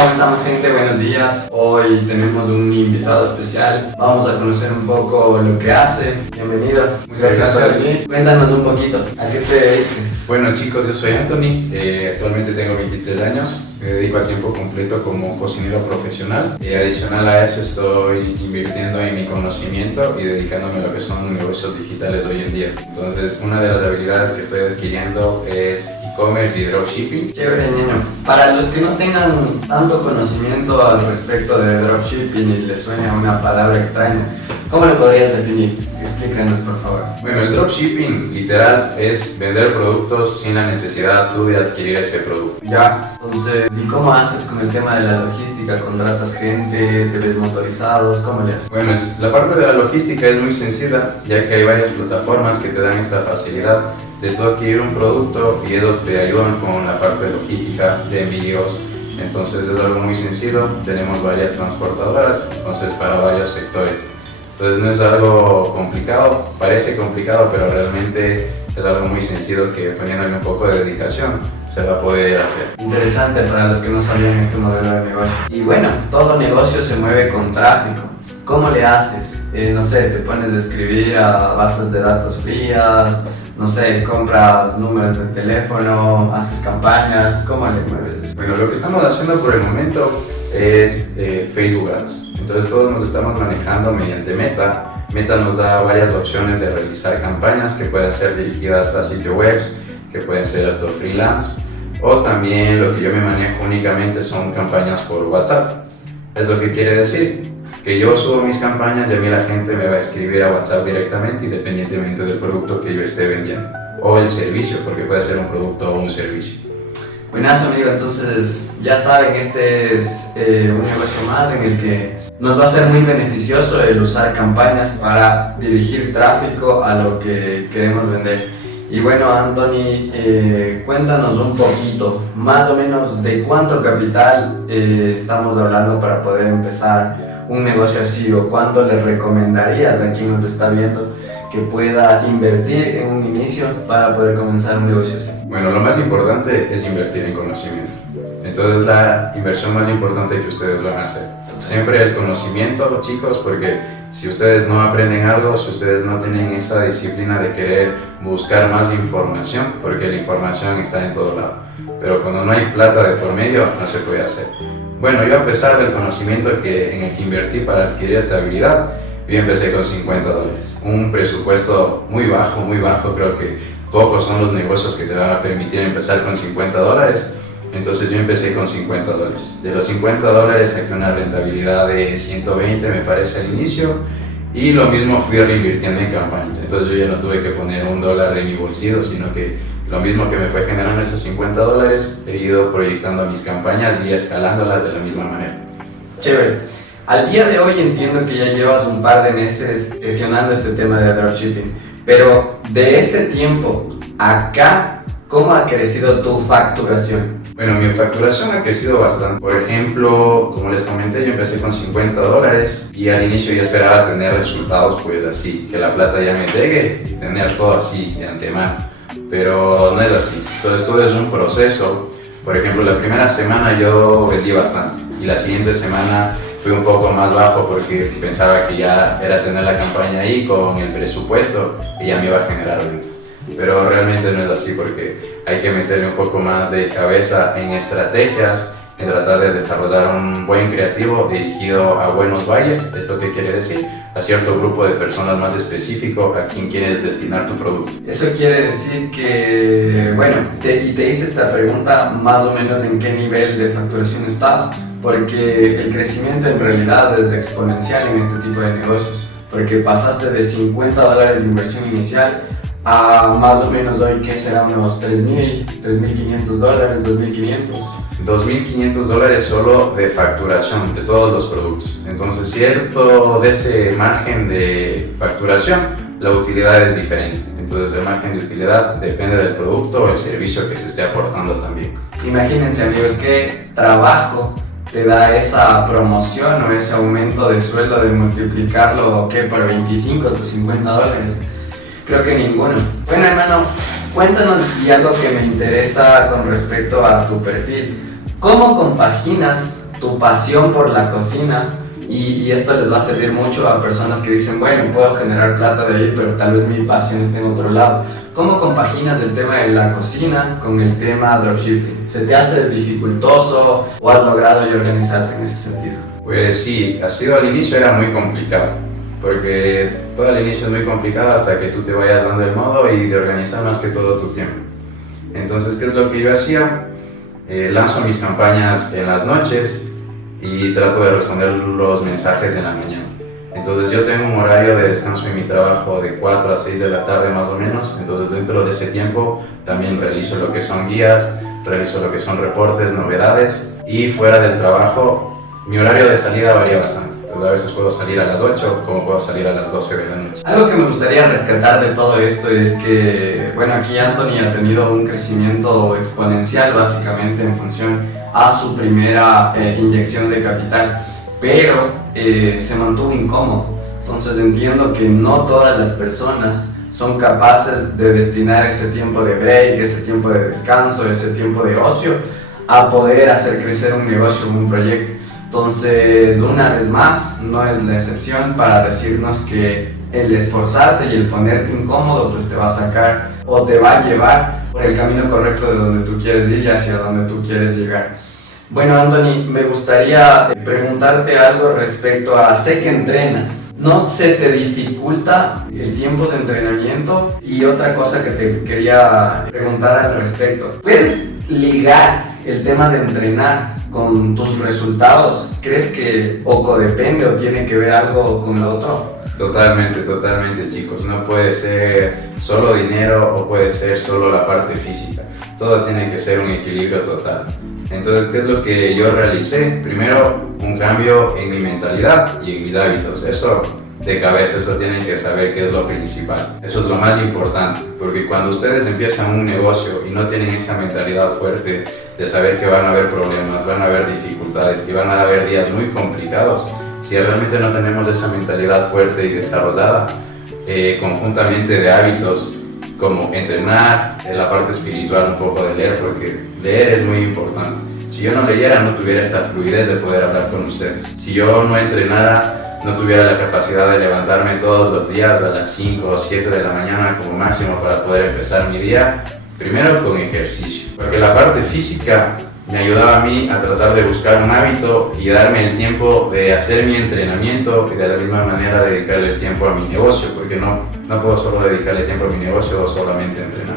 ¿Cómo estamos, gente? Buenos días. Hoy tenemos un invitado especial. Vamos a conocer un poco lo que hace. Bienvenido. Muchas gracias. Cuéntanos un poquito, ¿a qué te dedicas? Bueno, chicos, yo soy Anthony. Actualmente tengo 23 años. Me dedico a tiempo completo como cocinero profesional. Adicional a eso, estoy invirtiendo en mi conocimiento y dedicándome a lo que son negocios digitales hoy en día. Entonces, una de las habilidades que estoy adquiriendo es e-commerce y dropshipping. Chévere, niño. Para los que no tengan tanto conocimiento al respecto de dropshipping y les suene a una palabra extraña, ¿cómo lo podrías definir? Explícanos, por favor. Bueno, el dropshipping literal es vender productos sin la necesidad tú de adquirir ese producto. Ya, entonces, ¿y cómo haces con el tema de la logística? ¿Contratas gente? ¿Te ves motorizados? ¿Cómo le haces? Bueno, la parte de la logística es muy sencilla, ya que hay varias plataformas que te dan esta facilidad de tú adquirir un producto y ellos te ayudan con la parte de logística, de envíos. Entonces es algo muy sencillo, tenemos varias transportadoras, entonces para varios sectores. Entonces no es algo complicado, parece complicado, pero realmente es algo muy sencillo que poniéndole un poco de dedicación se va a poder hacer. Interesante para los que no sabían este modelo de negocio. Y bueno, todo negocio se mueve con tráfico. ¿Cómo le haces? No sé, te pones a escribir a bases de datos frías, no sé, compras números de teléfono, haces campañas, ¿cómo le mueves? Bueno, lo que estamos haciendo por el momento es Facebook Ads. Entonces todos nos estamos manejando mediante Meta. Meta nos da varias opciones de realizar campañas que pueden ser dirigidas a sitios web, que pueden ser hasta freelance, o también lo que yo me manejo únicamente son campañas por WhatsApp. ¿Eso qué quiere decir? Que yo subo mis campañas y a mí la gente me va a escribir a WhatsApp directamente independientemente del producto que yo esté vendiendo o el servicio, porque puede ser un producto o un servicio. Buenazo, amigo, entonces ya saben, este es un negocio más en el que nos va a ser muy beneficioso el usar campañas para dirigir tráfico a lo que queremos vender. Y bueno, Anthony, cuéntanos un poquito, más o menos, de cuánto capital estamos hablando para poder empezar un negocio así, o cuánto le recomendarías a quien nos está viendo que pueda invertir en un inicio para poder comenzar un negocio así. Bueno, lo más importante es invertir en conocimiento. Entonces la inversión más importante que ustedes van a hacer. Siempre el conocimiento, chicos, porque si ustedes no aprenden algo, si ustedes no tienen esa disciplina de querer buscar más información, porque la información está en todo lado, pero cuando no hay plata de por medio, no se puede hacer. Bueno, yo a pesar del conocimiento en el que invertí para adquirir esta habilidad, yo empecé con $50, un presupuesto muy bajo, creo que pocos son los negocios que te van a permitir empezar con $50, entonces yo empecé con $50. De los $50 saqué una rentabilidad de 120 me parece al inicio, y lo mismo fui reinvirtiendo en campañas, entonces yo ya no tuve que poner $1 de mi bolsillo, sino que lo mismo que me fue generando esos $50, he ido proyectando mis campañas y escalándolas de la misma manera. Chévere. Al día de hoy entiendo que ya llevas un par de meses gestionando este tema de dropshipping, pero de ese tiempo acá, ¿cómo ha crecido tu facturación? Bueno, mi facturación ha crecido bastante. Por ejemplo, como les comenté, yo empecé con $50 y al inicio yo esperaba tener resultados pues así, que la plata ya me llegue y tener todo así de antemano, pero no es así. Entonces todo es un proceso. Por ejemplo, la primera semana yo vendí bastante y la siguiente semana fui un poco más bajo porque pensaba que ya era tener la campaña ahí con el presupuesto y ya me iba a generar ventas. Pero realmente no es así porque hay que meterle un poco más de cabeza en estrategias, en tratar de desarrollar un buen creativo dirigido a buenos buyers. ¿Esto qué quiere decir? A cierto grupo de personas más específico a quien quieres destinar tu producto. Eso quiere decir que, bueno, te hice esta pregunta más o menos en qué nivel de facturación estás, porque el crecimiento en realidad es exponencial en este tipo de negocios, porque pasaste de $50 de inversión inicial a más o menos hoy, que será unos $3,000, $3,500, $2,500. $2,500 solo de facturación de todos los productos. Entonces, cierto de ese margen de facturación, la utilidad es diferente. Entonces, el margen de utilidad depende del producto o el servicio que se esté aportando también. Imagínense, amigos, qué trabajo te da esa promoción o ese aumento de sueldo de multiplicarlo, ¿qué? Por 25 tus $50. Creo que ninguno. Bueno, hermano, cuéntanos, y algo que me interesa con respecto a tu perfil, ¿cómo compaginas tu pasión por la cocina, y esto les va a servir mucho a personas que dicen, bueno, puedo generar plata de ahí, pero tal vez mi pasión esté en otro lado. ¿Cómo compaginas el tema de la cocina con el tema dropshipping? ¿Se te hace dificultoso o has logrado ya organizarte en ese sentido? Pues sí, al inicio era muy complicado, porque todo al inicio es muy complicado hasta que tú te vayas dando el modo y de organizar más que todo tu tiempo. Entonces, ¿qué es lo que yo hacía? Lanzo mis campañas en las noches y trato de responder los mensajes en la mañana. Entonces yo tengo un horario de descanso en mi trabajo de 4 a 6 de la tarde más o menos, entonces dentro de ese tiempo también realizo lo que son guías, realizo lo que son reportes, novedades, y fuera del trabajo mi horario de salida varía bastante. Entonces a veces puedo salir a las 8 como puedo salir a las 12 de la noche. Algo que me gustaría rescatar de todo esto es que, bueno, aquí Anthony ha tenido un crecimiento exponencial básicamente en función a su primera inyección de capital, pero se mantuvo incómodo. Entonces entiendo que no todas las personas son capaces de destinar ese tiempo de break, ese tiempo de descanso, ese tiempo de ocio a poder hacer crecer un negocio o un proyecto. Entonces, una vez más, no es la excepción para decirnos que el esforzarte y el ponerte incómodo pues te va a sacar o te va a llevar por el camino correcto de donde tú quieres ir y hacia donde tú quieres llegar. Bueno, Anthony, me gustaría preguntarte algo respecto a, sé que entrenas, ¿no se te dificulta el tiempo de entrenamiento? Y otra cosa que te quería preguntar al respecto, ¿puedes ligar el tema de entrenar con tus resultados? ¿Crees que o codepende o tiene que ver algo con lo otro? Totalmente, chicos. No puede ser solo dinero o puede ser solo la parte física. Todo tiene que ser un equilibrio total. Entonces, ¿qué es lo que yo realicé? Primero, un cambio en mi mentalidad y en mis hábitos. Eso de cabeza, eso tienen que saber que es lo principal. Eso es lo más importante, porque cuando ustedes empiezan un negocio y no tienen esa mentalidad fuerte de saber que van a haber problemas, van a haber dificultades y van a haber días muy complicados, si realmente no tenemos esa mentalidad fuerte y desarrollada, conjuntamente de hábitos como entrenar, en la parte espiritual un poco de leer, porque leer es muy importante. Si yo no leyera, no tuviera esta fluidez de poder hablar con ustedes. Si yo no entrenara, no tuviera la capacidad de levantarme todos los días a las 5 o 7 de la mañana como máximo para poder empezar mi día, primero con ejercicio, porque la parte física me ayudaba a mí a tratar de buscar un hábito y darme el tiempo de hacer mi entrenamiento y de la misma manera dedicarle el tiempo a mi negocio, porque no puedo solo dedicarle tiempo a mi negocio o solamente entrenar.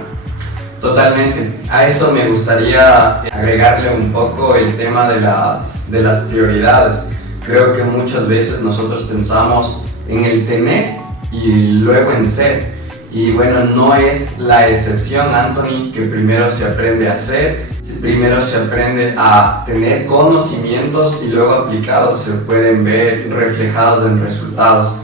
Totalmente. A eso me gustaría agregarle un poco el tema de las prioridades. Creo que muchas veces nosotros pensamos en el tener y luego en ser. Y bueno, no es la excepción, Anthony, que primero se aprende a hacer, primero se aprende a tener conocimientos y luego aplicados se pueden ver reflejados en resultados.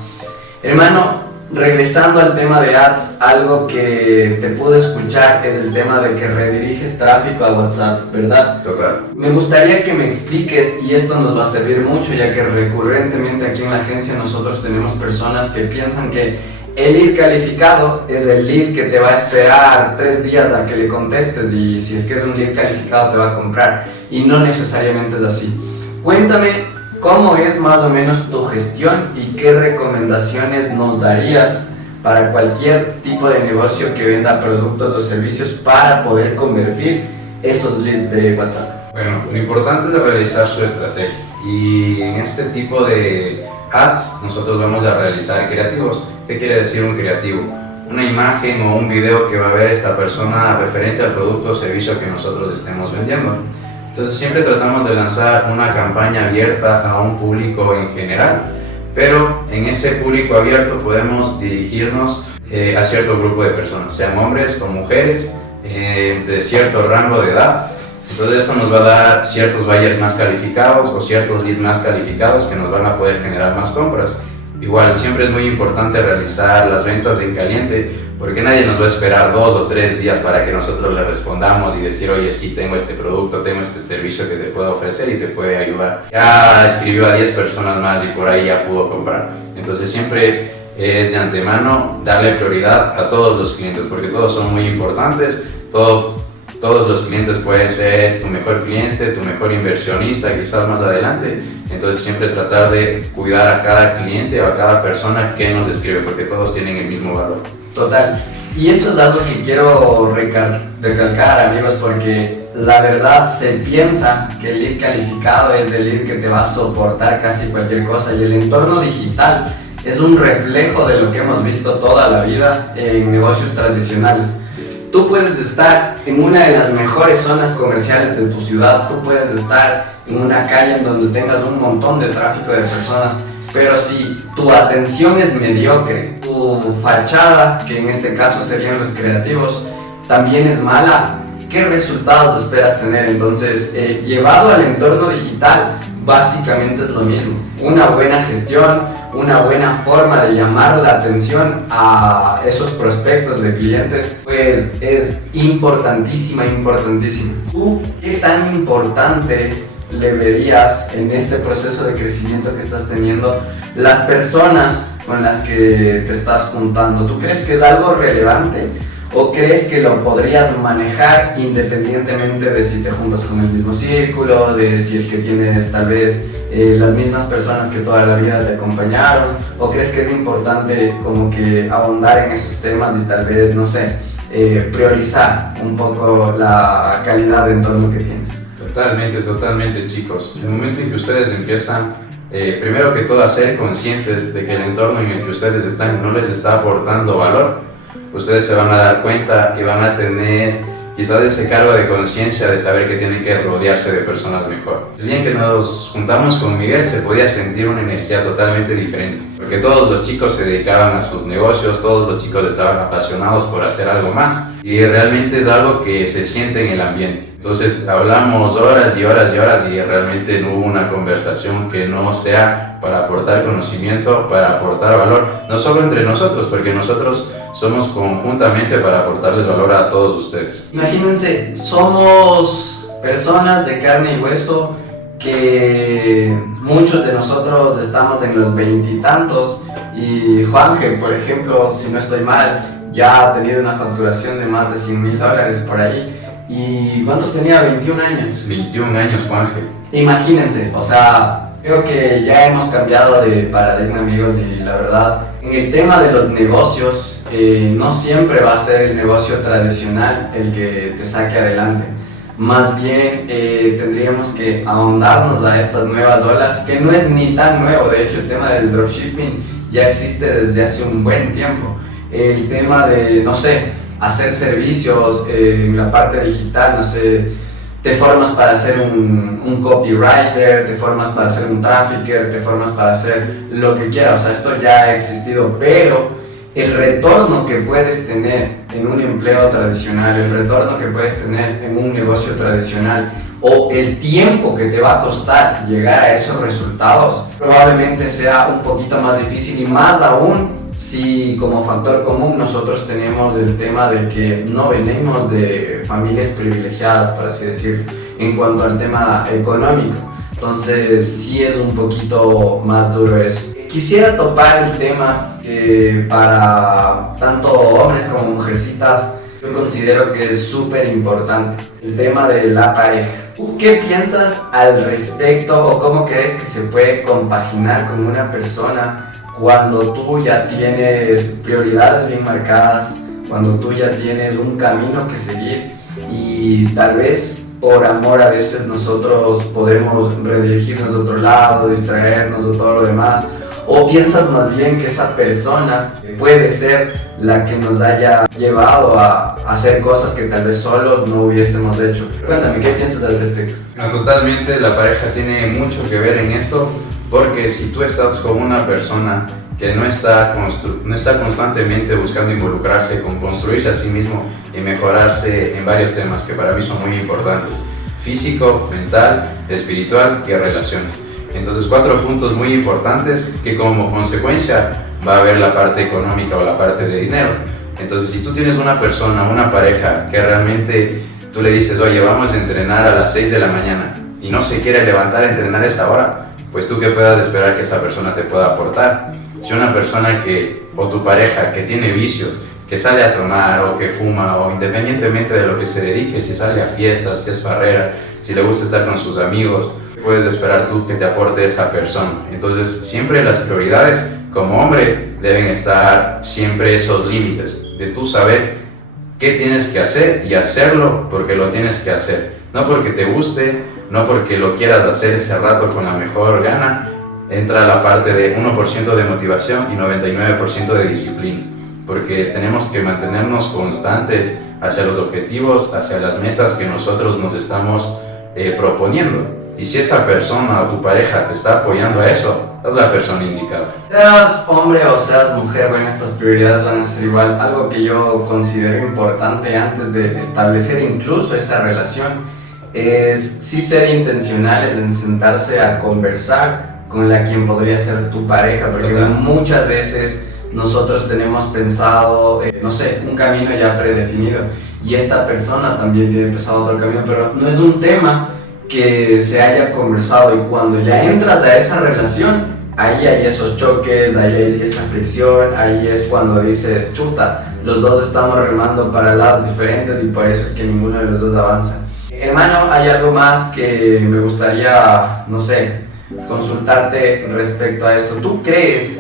Hermano, regresando al tema de ads, algo que te pude escuchar es el tema de que rediriges tráfico a WhatsApp, ¿verdad? Total. Me gustaría que me expliques, y esto nos va a servir mucho, ya que recurrentemente aquí en la agencia nosotros tenemos personas que piensan que el lead calificado es el lead que te va a esperar 3 días a que le contestes y si es que es un lead calificado te va a comprar, y no necesariamente es así. Cuéntame cómo es más o menos tu gestión y qué recomendaciones nos darías para cualquier tipo de negocio que venda productos o servicios para poder convertir esos leads de WhatsApp. Bueno, lo importante es realizar su estrategia, y en este tipo de ads nosotros vamos a realizar creativos. ¿Qué quiere decir un creativo? Una imagen o un video que va a ver esta persona referente al producto o servicio que nosotros estemos vendiendo. Entonces siempre tratamos de lanzar una campaña abierta a un público en general, pero en ese público abierto podemos dirigirnos a cierto grupo de personas, sean hombres o mujeres, de cierto rango de edad. Entonces esto nos va a dar ciertos buyers más calificados o ciertos leads más calificados que nos van a poder generar más compras. Igual, siempre es muy importante realizar las ventas en caliente, porque nadie nos va a esperar 2 o 3 días para que nosotros le respondamos y decir, oye, sí, tengo este producto, tengo este servicio que te puedo ofrecer y te puede ayudar. Ya escribió a 10 personas más y por ahí ya pudo comprar. Entonces siempre es de antemano darle prioridad a todos los clientes, porque todos son muy importantes, todo todos los clientes pueden ser tu mejor cliente, tu mejor inversionista quizás más adelante. Entonces siempre tratar de cuidar a cada cliente o a cada persona que nos escribe, porque todos tienen el mismo valor. Total. Y eso es algo que quiero recalcar, amigos, porque la verdad se piensa que el lead calificado es el lead que te va a soportar casi cualquier cosa, y el entorno digital es un reflejo de lo que hemos visto toda la vida en negocios tradicionales. Tú puedes estar en una de las mejores zonas comerciales de tu ciudad, tú puedes estar en una calle en donde tengas un montón de tráfico de personas, pero si tu atención es mediocre, tu fachada, que en este caso serían los creativos, también es mala, ¿qué resultados esperas tener? Entonces, llevado al entorno digital, básicamente es lo mismo. Una buena gestión, una buena forma de llamar la atención a esos prospectos de clientes, pues es importantísima. ¿Tú qué tan importante le verías en este proceso de crecimiento que estás teniendo las personas con las que te estás juntando? ¿Tú crees que es algo relevante o crees que lo podrías manejar independientemente de si te juntas con el mismo círculo, de si es que tienes tal vez las mismas personas que toda la vida te acompañaron, o crees que es importante como que ahondar en esos temas y tal vez, no sé, priorizar un poco la calidad de entorno que tienes? Totalmente, chicos. En el momento en que ustedes empiezan, primero que todo, a ser conscientes de que el entorno en el que ustedes están no les está aportando valor, ustedes se van a dar cuenta y van a tener quizás ese cargo de conciencia de saber que tienen que rodearse de personas mejor. El día en que nos juntamos con Miguel se podía sentir una energía totalmente diferente, porque todos los chicos se dedicaban a sus negocios, todos los chicos estaban apasionados por hacer algo más, y realmente es algo que se siente en el ambiente. Entonces hablamos horas y realmente no hubo una conversación que no sea para aportar conocimiento, para aportar valor, no solo entre nosotros, porque nosotros somos conjuntamente para aportarles valor a todos ustedes. Imagínense, somos personas de carne y hueso que muchos de nosotros estamos en los 20 y tantos, y Juanje, por ejemplo, si no estoy mal, ya ha tenido una facturación de más de $100,000 por ahí. ¿Y cuántos tenía? 21 años. 21 años, Juanje. Imagínense, o sea, creo que ya hemos cambiado de paradigma, amigos, y la verdad, en el tema de los negocios, no siempre va a ser el negocio tradicional el que te saque adelante. Más bien tendríamos que ahondarnos a estas nuevas olas, que no es ni tan nuevo. De hecho, el tema del dropshipping ya existe desde hace un buen tiempo. El tema de, no sé, hacer servicios en la parte digital, no sé, te formas para ser un copywriter, te formas para ser un trafficker, te formas para hacer lo que quieras. O sea, esto ya ha existido, pero el retorno que puedes tener en un empleo tradicional, el retorno que puedes tener en un negocio tradicional, o el tiempo que te va a costar llegar a esos resultados, probablemente sea un poquito más difícil, y más aún si como factor común nosotros tenemos el tema de que no venimos de familias privilegiadas, por así decirlo, en cuanto al tema económico. Entonces sí es un poquito más duro eso. Quisiera topar el tema para tanto hombres como mujercitas, yo considero que es súper importante, el tema de la pareja. ¿Tú qué piensas al respecto, o cómo crees que se puede compaginar con una persona cuando tú ya tienes prioridades bien marcadas, cuando tú ya tienes un camino que seguir, y tal vez por amor a veces nosotros podemos redirigirnos de otro lado, distraernos de todo lo demás? ¿O piensas más bien que esa persona puede ser la que nos haya llevado a hacer cosas que tal vez solos no hubiésemos hecho? Cuéntame, ¿qué piensas al respecto? No, totalmente, la pareja tiene mucho que ver en esto, porque si tú estás con una persona que no está constantemente buscando involucrarse con construirse a sí mismo y mejorarse en varios temas que para mí son muy importantes: físico, mental, espiritual y relaciones. Entonces, 4 puntos muy importantes que como consecuencia va a haber la parte económica o la parte de dinero. Entonces, si tú tienes una persona, una pareja que realmente tú le dices, oye, vamos a entrenar a las 6 de la mañana, y no se quiere levantar a entrenar a esa hora, pues tú qué puedas esperar que esa persona te pueda aportar. Si una persona o tu pareja que tiene vicios que sale a tomar o que fuma, o independientemente de lo que se dedique, si sale a fiestas, si es farrera, si le gusta estar con sus amigos, ¿qué puedes esperar tú que te aporte esa persona? Entonces siempre las prioridades como hombre deben estar siempre esos límites de tú saber qué tienes que hacer y hacerlo porque lo tienes que hacer, no porque te guste, no porque lo quieras hacer ese rato con la mejor gana. Entra la parte de 1% de motivación y 99% de disciplina, porque tenemos que mantenernos constantes hacia los objetivos, hacia las metas que nosotros nos estamos proponiendo. Y si esa persona o tu pareja te está apoyando a eso, es la persona indicada. Seas hombre o seas mujer, bueno, estas prioridades van a ser igual. Algo que yo considero importante antes de establecer incluso esa relación es sí ser intencionales en sentarse a conversar con la quien podría ser tu pareja, porque muchas veces nosotros tenemos pensado, no sé, un camino ya predefinido y esta persona también tiene pensado otro camino, pero no es un tema que se haya conversado, y cuando ya entras a esa relación, ahí hay esos choques, ahí hay esa fricción, ahí es cuando dices, chuta, los dos estamos remando para lados diferentes y por eso es que ninguno de los dos avanza. Hermano, hay algo más que me gustaría, no sé, consultarte respecto a esto. ¿Tú crees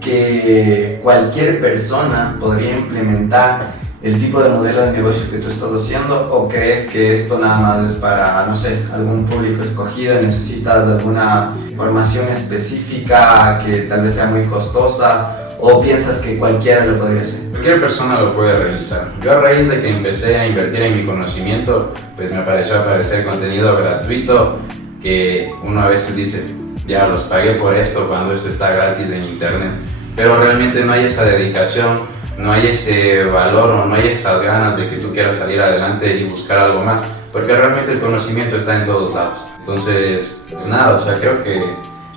que cualquier persona podría implementar el tipo de modelo de negocio que tú estás haciendo, o crees que esto nada más es para, no sé, algún público escogido, necesitas alguna formación específica que tal vez sea muy costosa, o piensas que cualquiera lo podría hacer? Cualquier persona lo puede realizar. Yo, a raíz de que empecé a invertir en mi conocimiento, pues me pareció aparecer contenido gratuito que uno a veces dice, ya los pagué por esto cuando esto está gratis en internet, pero realmente no hay esa dedicación, no hay ese valor o no hay esas ganas de que tú quieras salir adelante y buscar algo más, porque realmente el conocimiento está en todos lados. Entonces, nada, o sea, creo que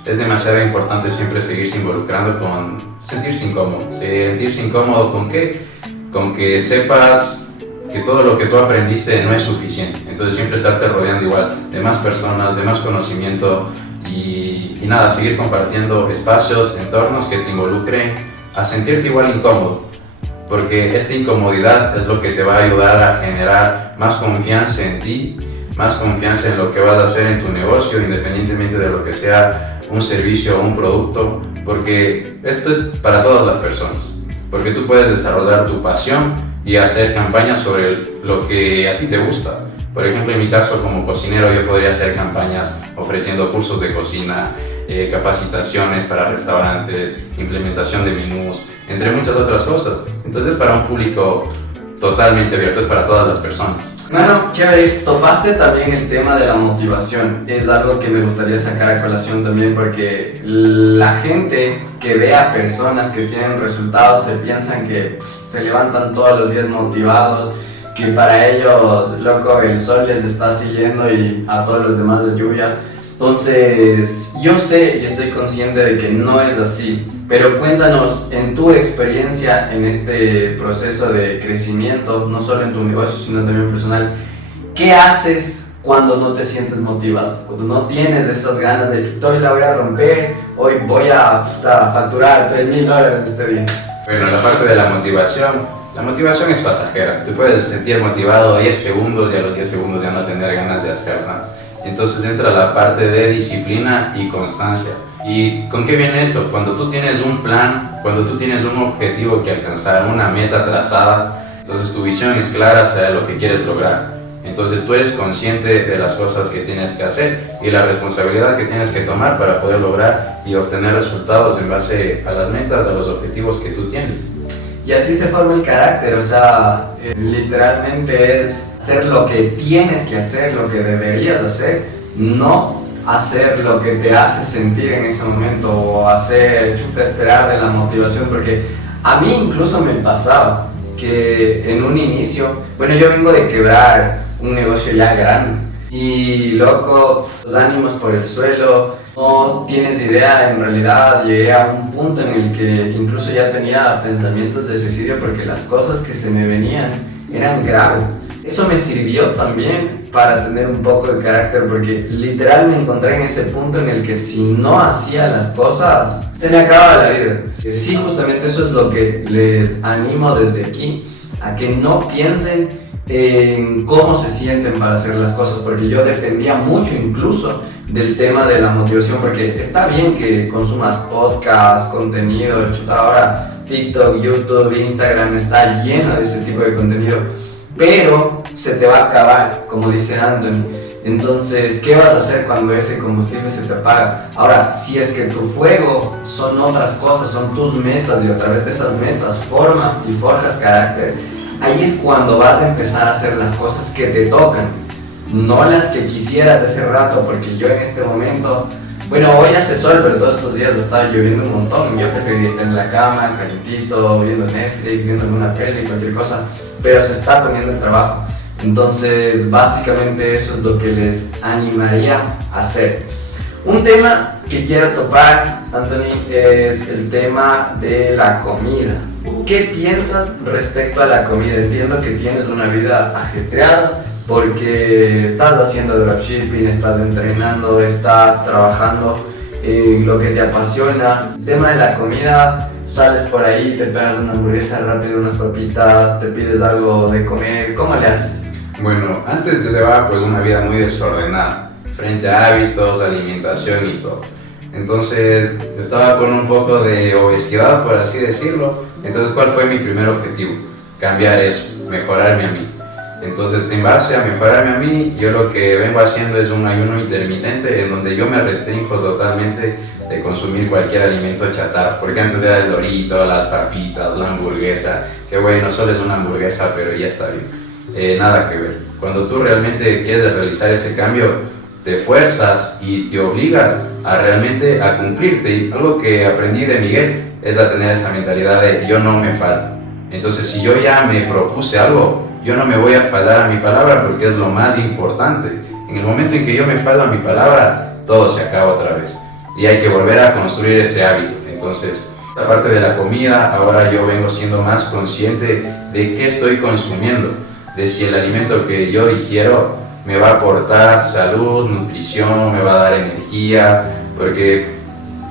es demasiado importante siempre seguirse involucrando con sentirse incómodo. ¿Sentirse incómodo con qué? Con que sepas que todo lo que tú aprendiste no es suficiente. Entonces siempre estarte rodeando igual de más personas, de más conocimiento y nada, seguir compartiendo espacios, entornos que te involucren a sentirte igual incómodo. Porque esta incomodidad es lo que te va a ayudar a generar más confianza en ti, más confianza en lo que vas a hacer en tu negocio, independientemente de lo que sea un servicio o un producto, porque esto es para todas las personas, porque tú puedes desarrollar tu pasión y hacer campañas sobre lo que a ti te gusta. Por ejemplo, en mi caso como cocinero, yo podría hacer campañas ofreciendo cursos de cocina, capacitaciones para restaurantes, implementación de menús, entre muchas otras cosas. Entonces, para un público totalmente abierto, es para todas las personas. Bueno, chévere, topaste también el tema de la motivación. Es algo que me gustaría sacar a colación también, porque la gente que ve a personas que tienen resultados se piensan que se levantan todos los días motivados, que para ellos, loco, el sol les está siguiendo y a todos los demás es lluvia. Entonces, yo sé y estoy consciente de que no es así, pero cuéntanos, en tu experiencia en este proceso de crecimiento, no solo en tu negocio, sino también personal, ¿qué haces cuando no te sientes motivado? Cuando no tienes esas ganas de, hoy la voy a romper, hoy voy a facturar $3,000 este día. Bueno, la parte de la motivación es pasajera. Tú puedes sentir motivado 10 segundos y a los 10 segundos ya no tener ganas de hacer nada. Entonces entra la parte de disciplina y constancia. ¿Y con qué viene esto? Cuando tú tienes un plan, cuando tú tienes un objetivo que alcanzar, una meta trazada, entonces tu visión es clara hacia lo que quieres lograr. Entonces tú eres consciente de las cosas que tienes que hacer y la responsabilidad que tienes que tomar para poder lograr y obtener resultados en base a las metas, a los objetivos que tú tienes. Y así se forma el carácter, o sea, literalmente es hacer lo que tienes que hacer, lo que deberías hacer, no hacer lo que te hace sentir en ese momento o hacer, esperar de la motivación, porque a mí incluso me pasaba que en un inicio, bueno, yo vengo de quebrar un negocio ya grande y loco, los ánimos por el suelo, no tienes idea, en realidad llegué a un punto en el que incluso ya tenía pensamientos de suicidio porque las cosas que se me venían eran graves. Eso me sirvió también para tener un poco de carácter, porque literal me encontré en ese punto en el que si no hacía las cosas, se me acababa la vida. Sí, justamente eso es lo que les animo desde aquí, a que no piensen en cómo se sienten para hacer las cosas, porque yo dependía mucho incluso del tema de la motivación, porque está bien que consumas podcast, contenido, chuta, ahora TikTok, YouTube, Instagram está lleno de ese tipo de contenido, pero se te va a acabar, como dice Anthony. Entonces, ¿qué vas a hacer cuando ese combustible se te apaga? Ahora, si es que tu fuego son otras cosas, son tus metas, y a través de esas metas formas y forjas carácter, ahí es cuando vas a empezar a hacer las cosas que te tocan, no las que quisieras ese rato, porque yo en este momento, bueno, hoy hace sol, pero todos estos días estaba lloviendo un montón, yo preferiría estar en la cama, calentito, viendo Netflix, viendo alguna peli, cualquier cosa, pero se está poniendo el trabajo. Entonces, básicamente eso es lo que les animaría a hacer. Un tema que quiero topar, Anthony, es el tema de la comida. ¿Qué piensas respecto a la comida? Entiendo que tienes una vida ajetreada porque estás haciendo dropshipping, estás entrenando, estás trabajando en lo que te apasiona. El tema de la comida, sales por ahí, te pegas una hamburguesa rápido, unas papitas, te pides algo de comer, ¿cómo le haces? Bueno, antes yo llevaba pues una vida muy desordenada frente a hábitos, alimentación y todo. Entonces estaba con un poco de obesidad, por así decirlo. Entonces, ¿cuál fue mi primer objetivo? Cambiar eso, mejorarme a mí. Entonces, en base a mejorarme a mí, yo lo que vengo haciendo es un ayuno intermitente en donde yo me restringo totalmente de consumir cualquier alimento chatarra, porque antes era el dorito, las papitas, la hamburguesa, que bueno, solo es una hamburguesa, pero ya está bien. Nada que ver. Cuando tú realmente quieres realizar ese cambio, te fuerzas y te obligas a realmente a cumplirte. Y algo que aprendí de Miguel es a tener esa mentalidad de yo no me fallo. Entonces, si yo ya me propuse algo, yo no me voy a fallar a mi palabra, porque es lo más importante. En el momento en que yo me fallo a mi palabra, todo se acaba otra vez y hay que volver a construir ese hábito. Entonces, aparte de la comida, ahora yo vengo siendo más consciente de qué estoy consumiendo, de si el alimento que yo digiero me va a aportar salud, nutrición, me va a dar energía, porque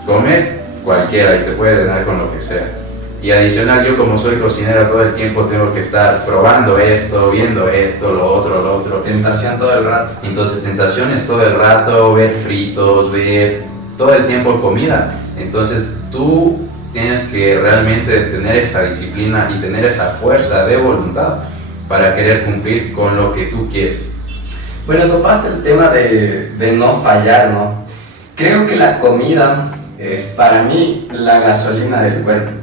comer cualquiera y te puede llenar con lo que sea. Y adicional, yo como soy cocinero todo el tiempo tengo que estar probando esto, viendo esto, lo otro. Tentación todo el rato. Entonces, tentaciones todo el rato, ver fritos, ver todo el tiempo comida. Entonces, tú tienes que realmente tener esa disciplina y tener esa fuerza de voluntad para querer cumplir con lo que tú quieres. Bueno, topaste el tema de no fallar, ¿no? Creo que la comida es para mí la gasolina del cuerpo.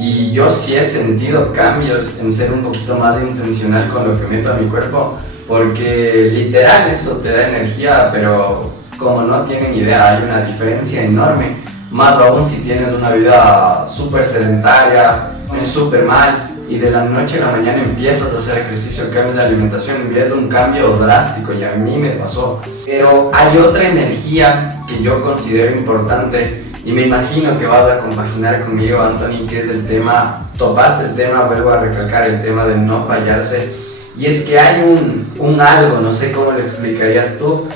Y yo sí he sentido cambios en ser un poquito más intencional con lo que meto a mi cuerpo, porque literal eso te da energía, pero como no tienen idea, hay una diferencia enorme, más aún si tienes una vida súper sedentaria, es súper mal, y de la noche a la mañana empiezas a hacer ejercicio, cambios de alimentación, ves un cambio drástico, y a mí me pasó. Pero hay otra energía que yo considero importante, y me imagino que vas a compaginar conmigo, Anthony, que es el tema, topaste el tema, vuelvo a recalcar el tema de no fallarse, y es que hay un algo, no sé cómo lo explicarías tú,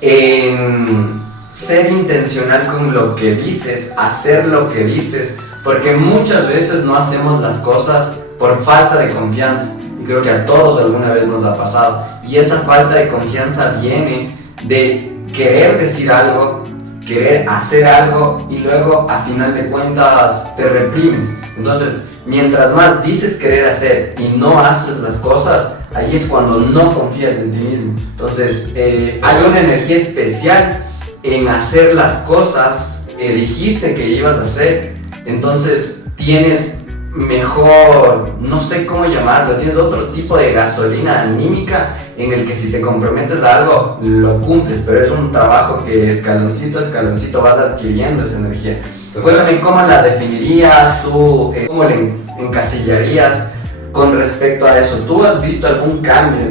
en ser intencional con lo que dices, hacer lo que dices, porque muchas veces no hacemos las cosas por falta de confianza, y creo que a todos alguna vez nos ha pasado, y esa falta de confianza viene de querer decir algo, querer hacer algo, y luego a final de cuentas te reprimes. Entonces, mientras más dices querer hacer y no haces las cosas, ahí es cuando no confías en ti mismo. Entonces, hay una energía especial en hacer las cosas que dijiste que ibas a hacer, entonces tienes mejor, no sé cómo llamarlo, tienes otro tipo de gasolina anímica en el que si te comprometes a algo, lo cumples, pero es un trabajo que escaloncito a escaloncito vas adquiriendo esa energía. Cuéntame, ¿cómo la definirías tú? ¿Cómo la encasillarías con respecto a eso? ¿Tú has visto algún cambio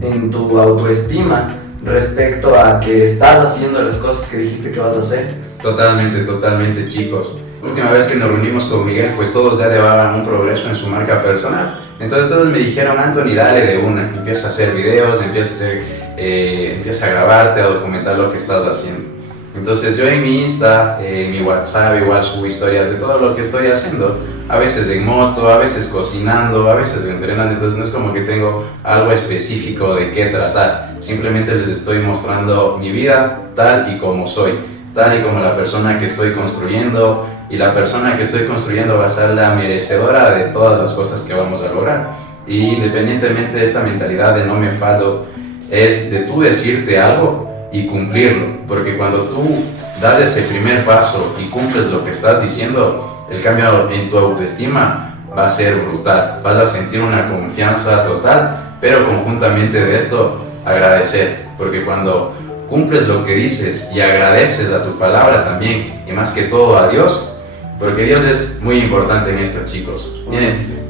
en tu autoestima respecto a que estás haciendo las cosas que dijiste que vas a hacer? Totalmente, chicos. La última vez que nos reunimos con Miguel, pues todos ya llevaban un progreso en su marca personal. Entonces todos me dijeron, Anthony, dale de una, empieza a hacer videos, empieza a hacer empieza a grabarte, a documentar lo que estás haciendo. Entonces yo en mi Insta, en mi WhatsApp, igual subo historias de todo lo que estoy haciendo, a veces en moto, a veces cocinando, a veces entrenando, entonces no es como que tengo algo específico de qué tratar, simplemente les estoy mostrando mi vida tal y como soy, tal y como la persona que estoy construyendo, y la persona que estoy construyendo va a ser la merecedora de todas las cosas que vamos a lograr. Y independientemente de esta mentalidad de no me fado, es de tú decirte algo y cumplirlo, porque cuando tú das ese primer paso y cumples lo que estás diciendo, el cambio en tu autoestima va a ser brutal, vas a sentir una confianza total, pero conjuntamente de esto, agradecer, porque cuando cumples lo que dices y agradeces a tu palabra también, y más que todo a Dios, porque Dios es muy importante en esto, chicos,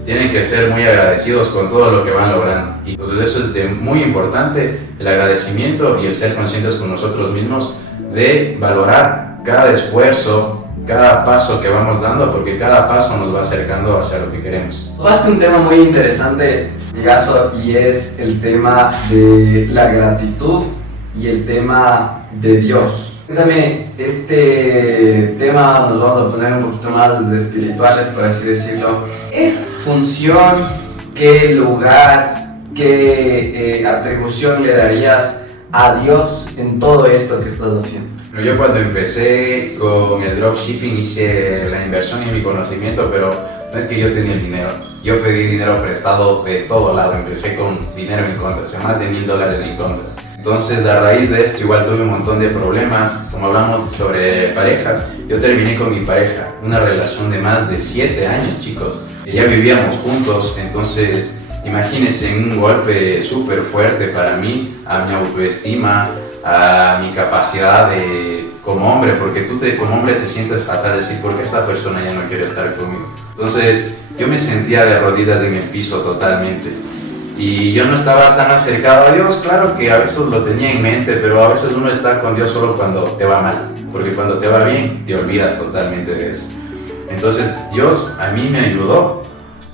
tienen que ser muy agradecidos con todo lo que van logrando. Y entonces eso es muy importante, el agradecimiento y el ser conscientes con nosotros mismos de valorar cada esfuerzo, cada paso que vamos dando, porque cada paso nos va acercando hacia lo que queremos. Tocaste un tema muy interesante, Gaso, y es el tema de la gratitud y el tema de Dios. Cuéntame, este tema nos vamos a poner un poquito más espirituales, por así decirlo. ¿Qué función, qué lugar, qué atribución le darías a Dios en todo esto que estás haciendo? Yo cuando empecé con el dropshipping hice la inversión en mi conocimiento, pero no es que yo tenía el dinero. Yo pedí dinero prestado de todo lado, empecé con dinero en contra, o sea, más de $1000 en contra. Entonces, a raíz de esto, igual tuve un montón de problemas. Como hablamos sobre parejas, yo terminé con mi pareja, una relación de más de 7 años, chicos. Ya vivíamos juntos, entonces, imagínense un golpe súper fuerte para mí, a mi autoestima, a mi capacidad como hombre, porque tú como hombre te sientes fatal, decir, ¿por qué esta persona ya no quiere estar conmigo? Entonces, yo me sentía de rodillas en el piso totalmente. Y yo no estaba tan acercado a Dios, claro que a veces lo tenía en mente, pero a veces uno está con Dios solo cuando te va mal, porque cuando te va bien te olvidas totalmente de eso. Entonces Dios a mí me ayudó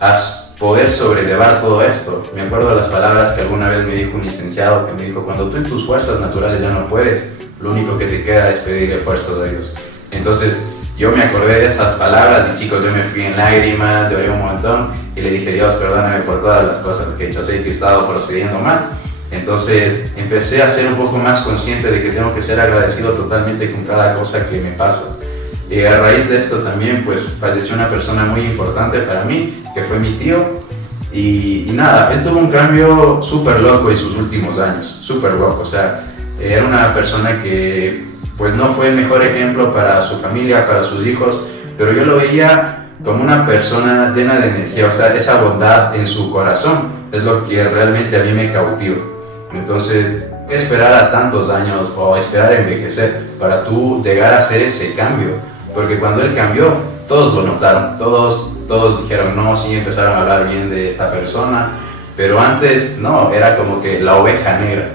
a poder sobrellevar todo esto. Me acuerdo de las palabras que alguna vez me dijo un licenciado, que me dijo, cuando tú en tus fuerzas naturales ya no puedes, lo único que te queda es pedirle fuerzas a Dios. Entonces yo me acordé de esas palabras y chicos, yo me fui en lágrimas, lloré un montón y le dije, Dios, perdóname por todas las cosas que he hecho, sé que he estado procediendo mal. Entonces empecé a ser un poco más consciente de que tengo que ser agradecido totalmente con cada cosa que me pasa. Y a raíz de esto también pues falleció una persona muy importante para mí, que fue mi tío. Y nada, él tuvo un cambio súper loco en sus últimos años, súper loco. O sea, era una persona que pues no fue el mejor ejemplo para su familia, para sus hijos, pero yo lo veía como una persona llena de energía, o sea, esa bondad en su corazón es lo que realmente a mí me cautivó. Entonces, esperar a tantos años o esperar a envejecer para tú llegar a hacer ese cambio, porque cuando él cambió, todos lo notaron, todos dijeron no, sí, empezaron a hablar bien de esta persona, pero antes no, era como que la oveja negra.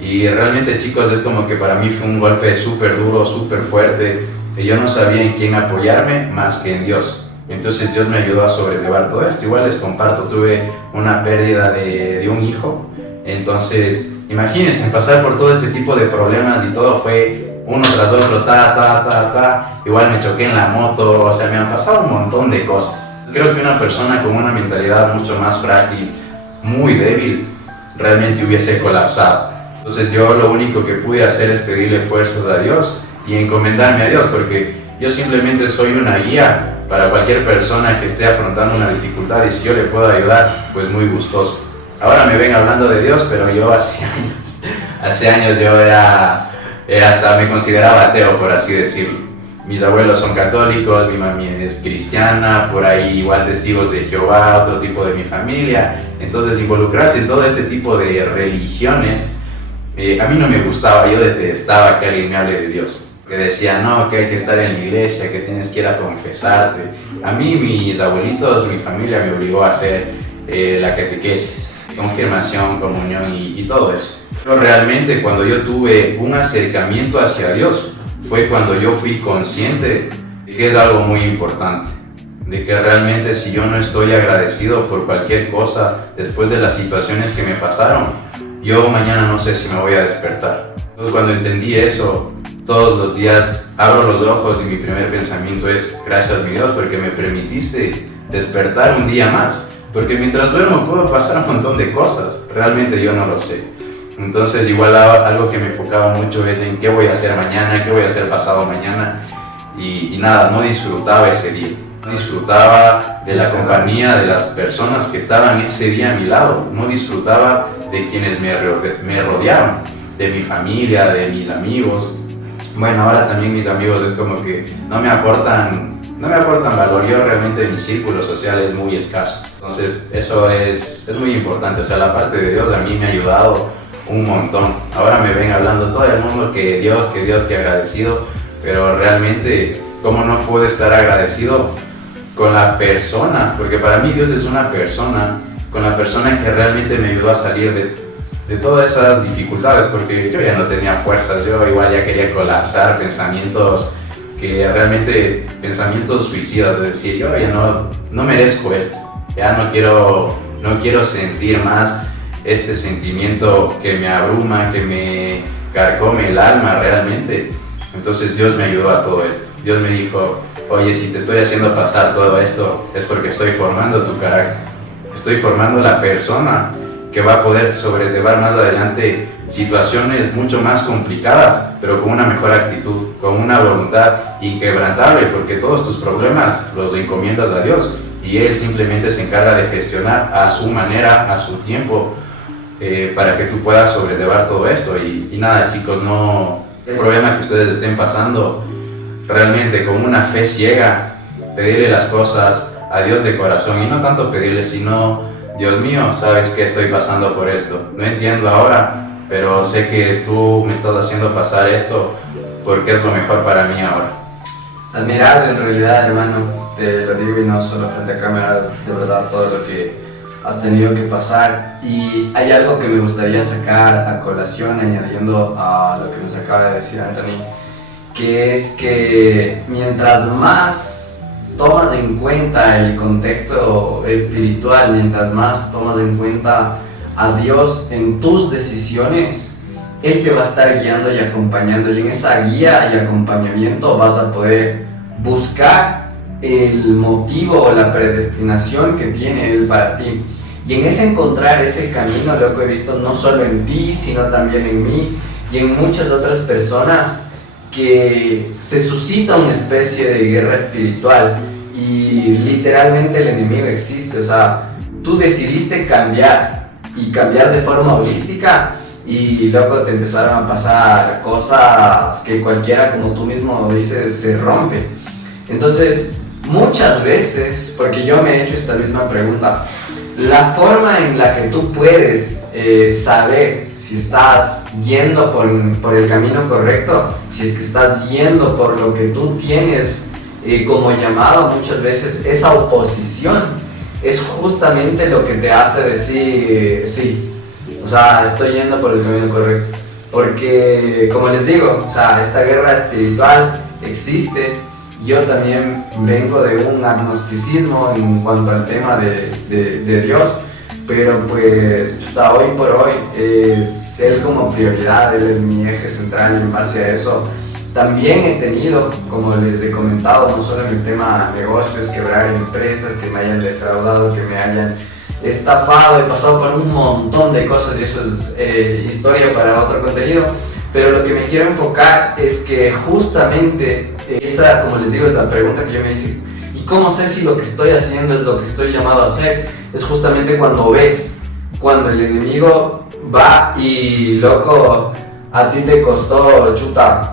Y realmente, chicos, es como que para mí fue un golpe súper duro, súper fuerte, y yo no sabía en quién apoyarme más que en Dios. Entonces Dios me ayudó a sobrellevar todo esto. Igual les comparto, tuve una pérdida de un hijo. Entonces, imagínense, pasar por todo este tipo de problemas y todo fue uno tras otro, igual me choqué en la moto, o sea, me han pasado un montón de cosas. Creo que una persona con una mentalidad mucho más frágil, muy débil, realmente hubiese colapsado. Entonces yo lo único que pude hacer es pedirle fuerzas a Dios y encomendarme a Dios, porque yo simplemente soy una guía para cualquier persona que esté afrontando una dificultad, y si yo le puedo ayudar, pues muy gustoso. Ahora me ven hablando de Dios, pero yo hace años yo hasta me consideraba ateo, por así decirlo. Mis abuelos son católicos, mi mami es cristiana, por ahí igual testigos de Jehová, otro tipo de mi familia. Entonces involucrarse en todo este tipo de religiones, a mí no me gustaba, yo detestaba que alguien me hable de Dios. Que decía, no, que hay que estar en la iglesia, que tienes que ir a confesarte. A mí, mis abuelitos, mi familia me obligó a hacer la catequesis, confirmación, comunión y todo eso. Pero realmente cuando yo tuve un acercamiento hacia Dios, fue cuando yo fui consciente de que es algo muy importante. De que realmente si yo no estoy agradecido por cualquier cosa después de las situaciones que me pasaron, yo mañana no sé si me voy a despertar. Entonces, cuando entendí eso, todos los días abro los ojos y mi primer pensamiento es: gracias, mi Dios, porque me permitiste despertar un día más. Porque mientras duermo puedo pasar un montón de cosas, realmente yo no lo sé. Entonces, igual algo que me enfocaba mucho es en qué voy a hacer mañana, qué voy a hacer pasado mañana. Y nada, no disfrutaba ese día. No disfrutaba de la compañía de las personas que estaban ese día a mi lado. No disfrutaba de quienes me rodeaban, de mi familia, de mis amigos. Bueno, ahora también mis amigos es como que no me aportan valor. Yo realmente mi círculo social es muy escaso. Entonces eso es muy importante. O sea, la parte de Dios a mí me ha ayudado un montón. Ahora me ven hablando todo el mundo que Dios, que agradecido. Pero realmente, ¿cómo no puedo estar agradecido con la persona? Porque para mí Dios es una persona, con la persona que realmente me ayudó a salir de todas esas dificultades, porque yo ya no tenía fuerzas, yo igual ya quería colapsar, pensamientos suicidas, de decir, yo ya no merezco esto, ya no quiero sentir más este sentimiento que me abruma, que me carcome el alma realmente. Entonces Dios me ayudó a todo esto. Dios me dijo: oye, si te estoy haciendo pasar todo esto es porque estoy formando tu carácter, estoy formando la persona que va a poder sobrellevar más adelante situaciones mucho más complicadas, pero con una mejor actitud, con una voluntad inquebrantable, porque todos tus problemas los encomiendas a Dios y Él simplemente se encarga de gestionar a su manera, a su tiempo, para que tú puedas sobrellevar todo esto. Y nada, chicos, no... El problema que ustedes estén pasando, realmente con una fe ciega, pedirle las cosas a Dios de corazón, y no tanto pedirle, sino: Dios mío, sabes que estoy pasando por esto, no entiendo ahora, pero sé que tú me estás haciendo pasar esto porque es lo mejor para mí ahora. Admirable en realidad, hermano, te lo digo y no solo frente a cámara, de verdad todo lo que has tenido que pasar. Y hay algo que me gustaría sacar a colación, añadiendo a lo que nos acaba de decir Anthony, que es que mientras más tomas en cuenta el contexto espiritual, mientras más tomas en cuenta a Dios en tus decisiones, Él te va a estar guiando y acompañando, y en esa guía y acompañamiento vas a poder buscar el motivo o la predestinación que tiene Él para ti. Y en ese encontrar ese camino, lo que he visto no solo en ti, sino también en mí y en muchas otras personas, que se suscita una especie de guerra espiritual y literalmente el enemigo existe. O sea, tú decidiste cambiar y cambiar de forma holística, y luego te empezaron a pasar cosas que cualquiera, como tú mismo dices, se rompe. Entonces, muchas veces, porque yo me he hecho esta misma pregunta, la forma en la que tú puedes saber si estás yendo por el camino correcto, si es que estás yendo por lo que tú tienes como llamado, muchas veces esa oposición es justamente lo que te hace decir sí, o sea, estoy yendo por el camino correcto. Porque, como les digo, o sea, esta guerra espiritual existe. Yo también vengo de un agnosticismo en cuanto al tema de Dios, pero pues hoy por hoy es Él como prioridad, Él es mi eje central, y en base a eso también he tenido, como les he comentado, no solo en el tema negocios, quebrar empresas, que me hayan defraudado, que me hayan estafado, he pasado por un montón de cosas, y eso es historia para otro contenido. Pero lo que me quiero enfocar es que justamente esta, como les digo, es la pregunta que yo me hice: ¿y cómo sé si lo que estoy haciendo es lo que estoy llamado a hacer? Es justamente cuando ves, cuando el enemigo va y, loco, a ti te costó,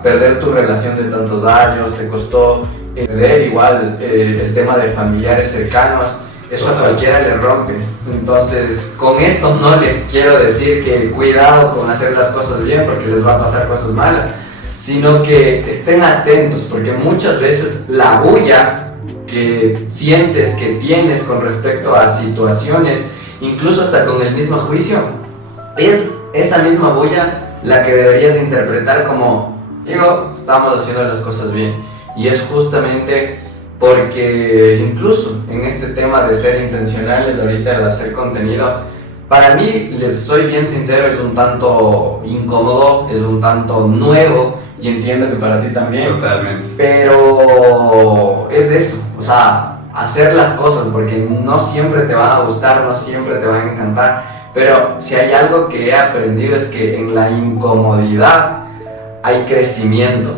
perder tu relación de tantos años, te costó perder igual el tema de familiares cercanos. Eso a cualquiera le rompe. Entonces, con esto no les quiero decir que cuidado con hacer las cosas bien, porque les va a pasar cosas malas, sino que estén atentos, porque muchas veces la bulla que sientes que tienes con respecto a situaciones, incluso hasta con el mismo juicio, es esa misma bulla la que deberías interpretar como: digo, estamos haciendo las cosas bien. Y es justamente porque incluso en este tema de ser intencionales, ahorita de hacer contenido, Para mí, les soy bien sincero, es un tanto incómodo, es un tanto nuevo y entiendo que para ti también. Totalmente. Pero es eso, o sea, hacer las cosas porque no siempre te van a gustar, no siempre te van a encantar. Pero si hay algo que he aprendido es que en la incomodidad hay crecimiento.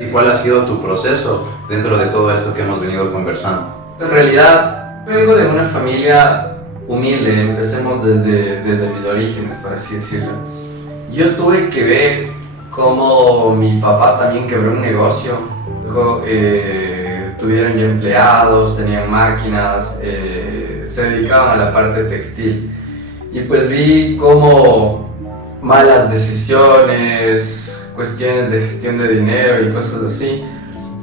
¿Y cuál ha sido tu proceso dentro de todo esto que hemos venido conversando? En realidad, vengo de una familia humilde, empecemos desde mis orígenes, por así decirlo. Yo tuve que ver cómo mi papá también quebró un negocio. Luego, tuvieron ya empleados, tenían máquinas, se dedicaban a la parte textil. Y pues vi cómo malas decisiones, cuestiones de gestión de dinero y cosas así,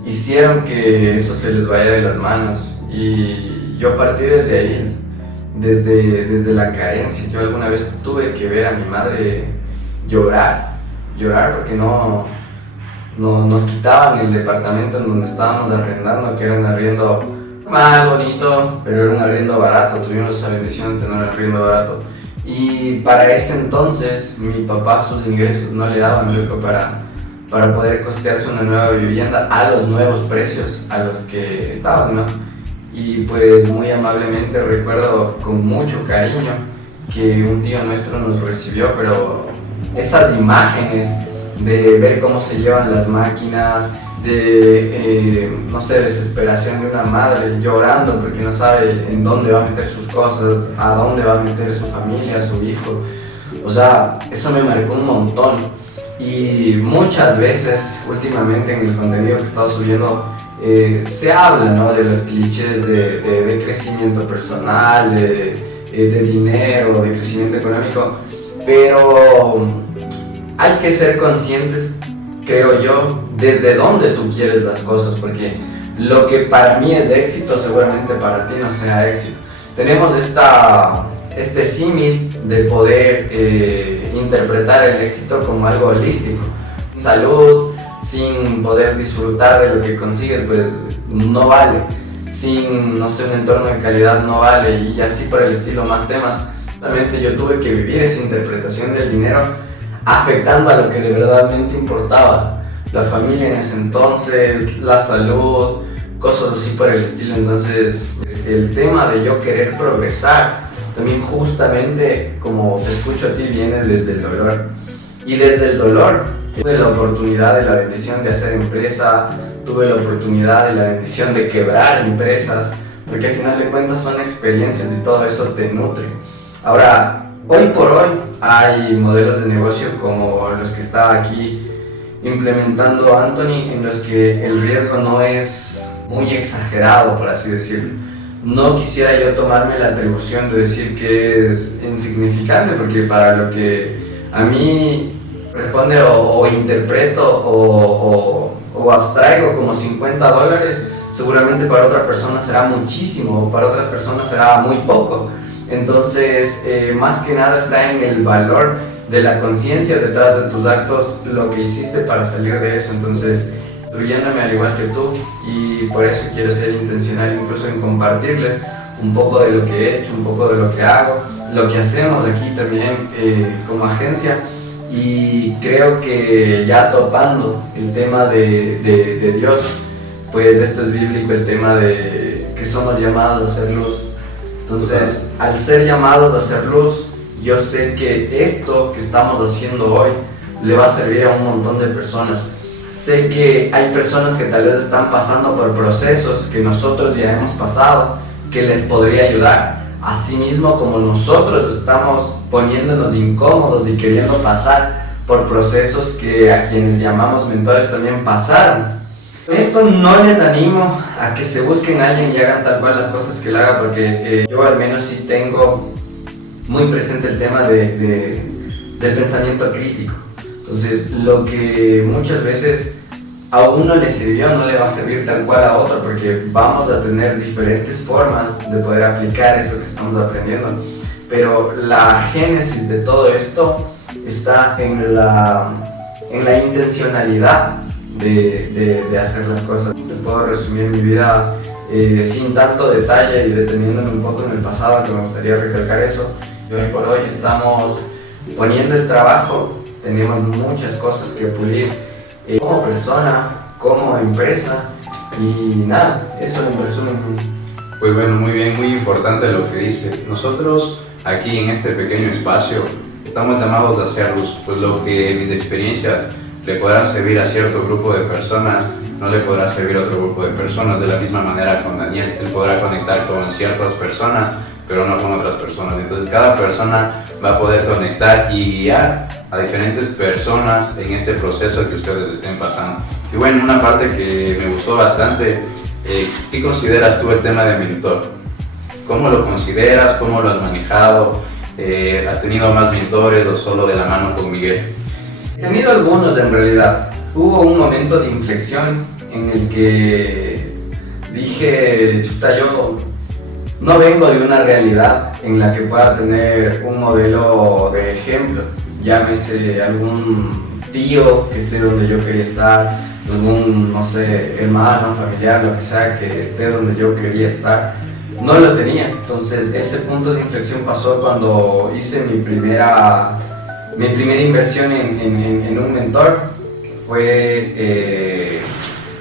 hicieron que eso se les vaya de las manos. Y yo partí desde ahí. Desde la carencia. Yo alguna vez tuve que ver a mi madre llorar porque no nos quitaban el departamento en donde estábamos arrendando, que era un arriendo mal, bonito, pero era un arriendo barato. Tuvimos esa bendición de tener un arriendo barato. Y para ese entonces mi papá sus ingresos no le daban luego para poder costearse una nueva vivienda a los nuevos precios a los que estaban, ¿no? Y pues muy amablemente recuerdo con mucho cariño que un tío nuestro nos recibió, pero esas imágenes de ver cómo se llevan las máquinas, de, no sé, desesperación de una madre llorando porque no sabe en dónde va a meter sus cosas, a dónde va a meter su familia, su hijo, o sea, eso me marcó un montón. Y muchas veces últimamente en el contenido que he estado subiendo se habla, ¿no?, de los clichés de crecimiento personal, de dinero, de crecimiento económico, pero hay que ser conscientes, creo yo, desde dónde tú quieres las cosas, porque lo que para mí es éxito seguramente para ti no sea éxito. Tenemos este símil de poder interpretar el éxito como algo holístico. Salud, sin poder disfrutar de lo que consigues, pues no vale. Sin, no sé, un entorno de calidad no vale, y así por el estilo, más temas. Realmente yo tuve que vivir esa interpretación del dinero afectando a lo que de verdadmente importaba. La familia en ese entonces, la salud, cosas así por el estilo. Entonces, el tema de yo querer progresar, también justamente, como te escucho a ti, viene desde el dolor. Y desde el dolor tuve la oportunidad de la bendición de hacer empresa, tuve la oportunidad de la bendición de quebrar empresas, porque al final de cuentas son experiencias y todo eso te nutre. Ahora, hoy por hoy hay modelos de negocio como los que está aquí implementando Anthony, en los que el riesgo no es muy exagerado, por así decirlo. No quisiera yo tomarme la atribución de decir que es insignificante, porque para lo que a mí responde o interpreto o abstraigo como $50, seguramente para otra persona será muchísimo, o para otras personas será muy poco. Entonces, más que nada está en el valor de la conciencia detrás de tus actos, lo que hiciste para salir de eso. Entonces, instruyéndome al igual que tú, y por eso quiero ser intencional incluso en compartirles un poco de lo que he hecho, un poco de lo que hago, lo que hacemos aquí también como agencia. Y creo que ya topando el tema de Dios, pues esto es bíblico, el tema de que somos llamados a hacer luz. Entonces, al ser llamados a hacer luz, yo sé que esto que estamos haciendo hoy le va a servir a un montón de personas. Sé que hay personas que tal vez están pasando por procesos que nosotros ya hemos pasado, que les podría ayudar. Asimismo, como nosotros estamos poniéndonos incómodos y queriendo pasar por procesos que a quienes llamamos mentores también pasaron. Esto no les animo a que se busquen a alguien y hagan tal cual las cosas que él haga, porque yo al menos sí tengo muy presente el tema del pensamiento crítico. Entonces, lo que muchas veces a uno le sirvió no le va a servir tal cual a otro, porque vamos a tener diferentes formas de poder aplicar eso que estamos aprendiendo. Pero la génesis de todo esto está en la intencionalidad de hacer las cosas. Te puedo resumir mi vida sin tanto detalle y deteniéndome un poco en el pasado, que me gustaría recalcar eso. Y hoy por hoy estamos poniendo el trabajo, tenemos muchas cosas que pulir como persona, como empresa y nada, eso en resumen. Pues bueno, muy bien, muy importante lo que dice. Nosotros aquí en este pequeño espacio estamos llamados a hacer luz, pues lo que mis experiencias le podrán servir a cierto grupo de personas, no le podrá servir a otro grupo de personas. De la misma manera con Daniel, él podrá conectar con ciertas personas, pero no con otras personas. Entonces cada persona va a poder conectar y guiar a diferentes personas en este proceso que ustedes estén pasando. Y bueno, una parte que me gustó bastante, ¿qué consideras tú el tema de mentor? ¿Cómo lo consideras? ¿Cómo lo has manejado? ¿Has tenido más mentores o solo de la mano con Miguel? He tenido algunos en realidad. Hubo un momento de inflexión en el que dije, chuta, yo no vengo de una realidad en la que pueda tener un modelo de ejemplo, llámese algún tío que esté donde yo quería estar, algún, no sé, hermano, familiar, lo que sea, que esté donde yo quería estar. No lo tenía. Entonces ese punto de inflexión pasó cuando hice mi primera inversión en un mentor.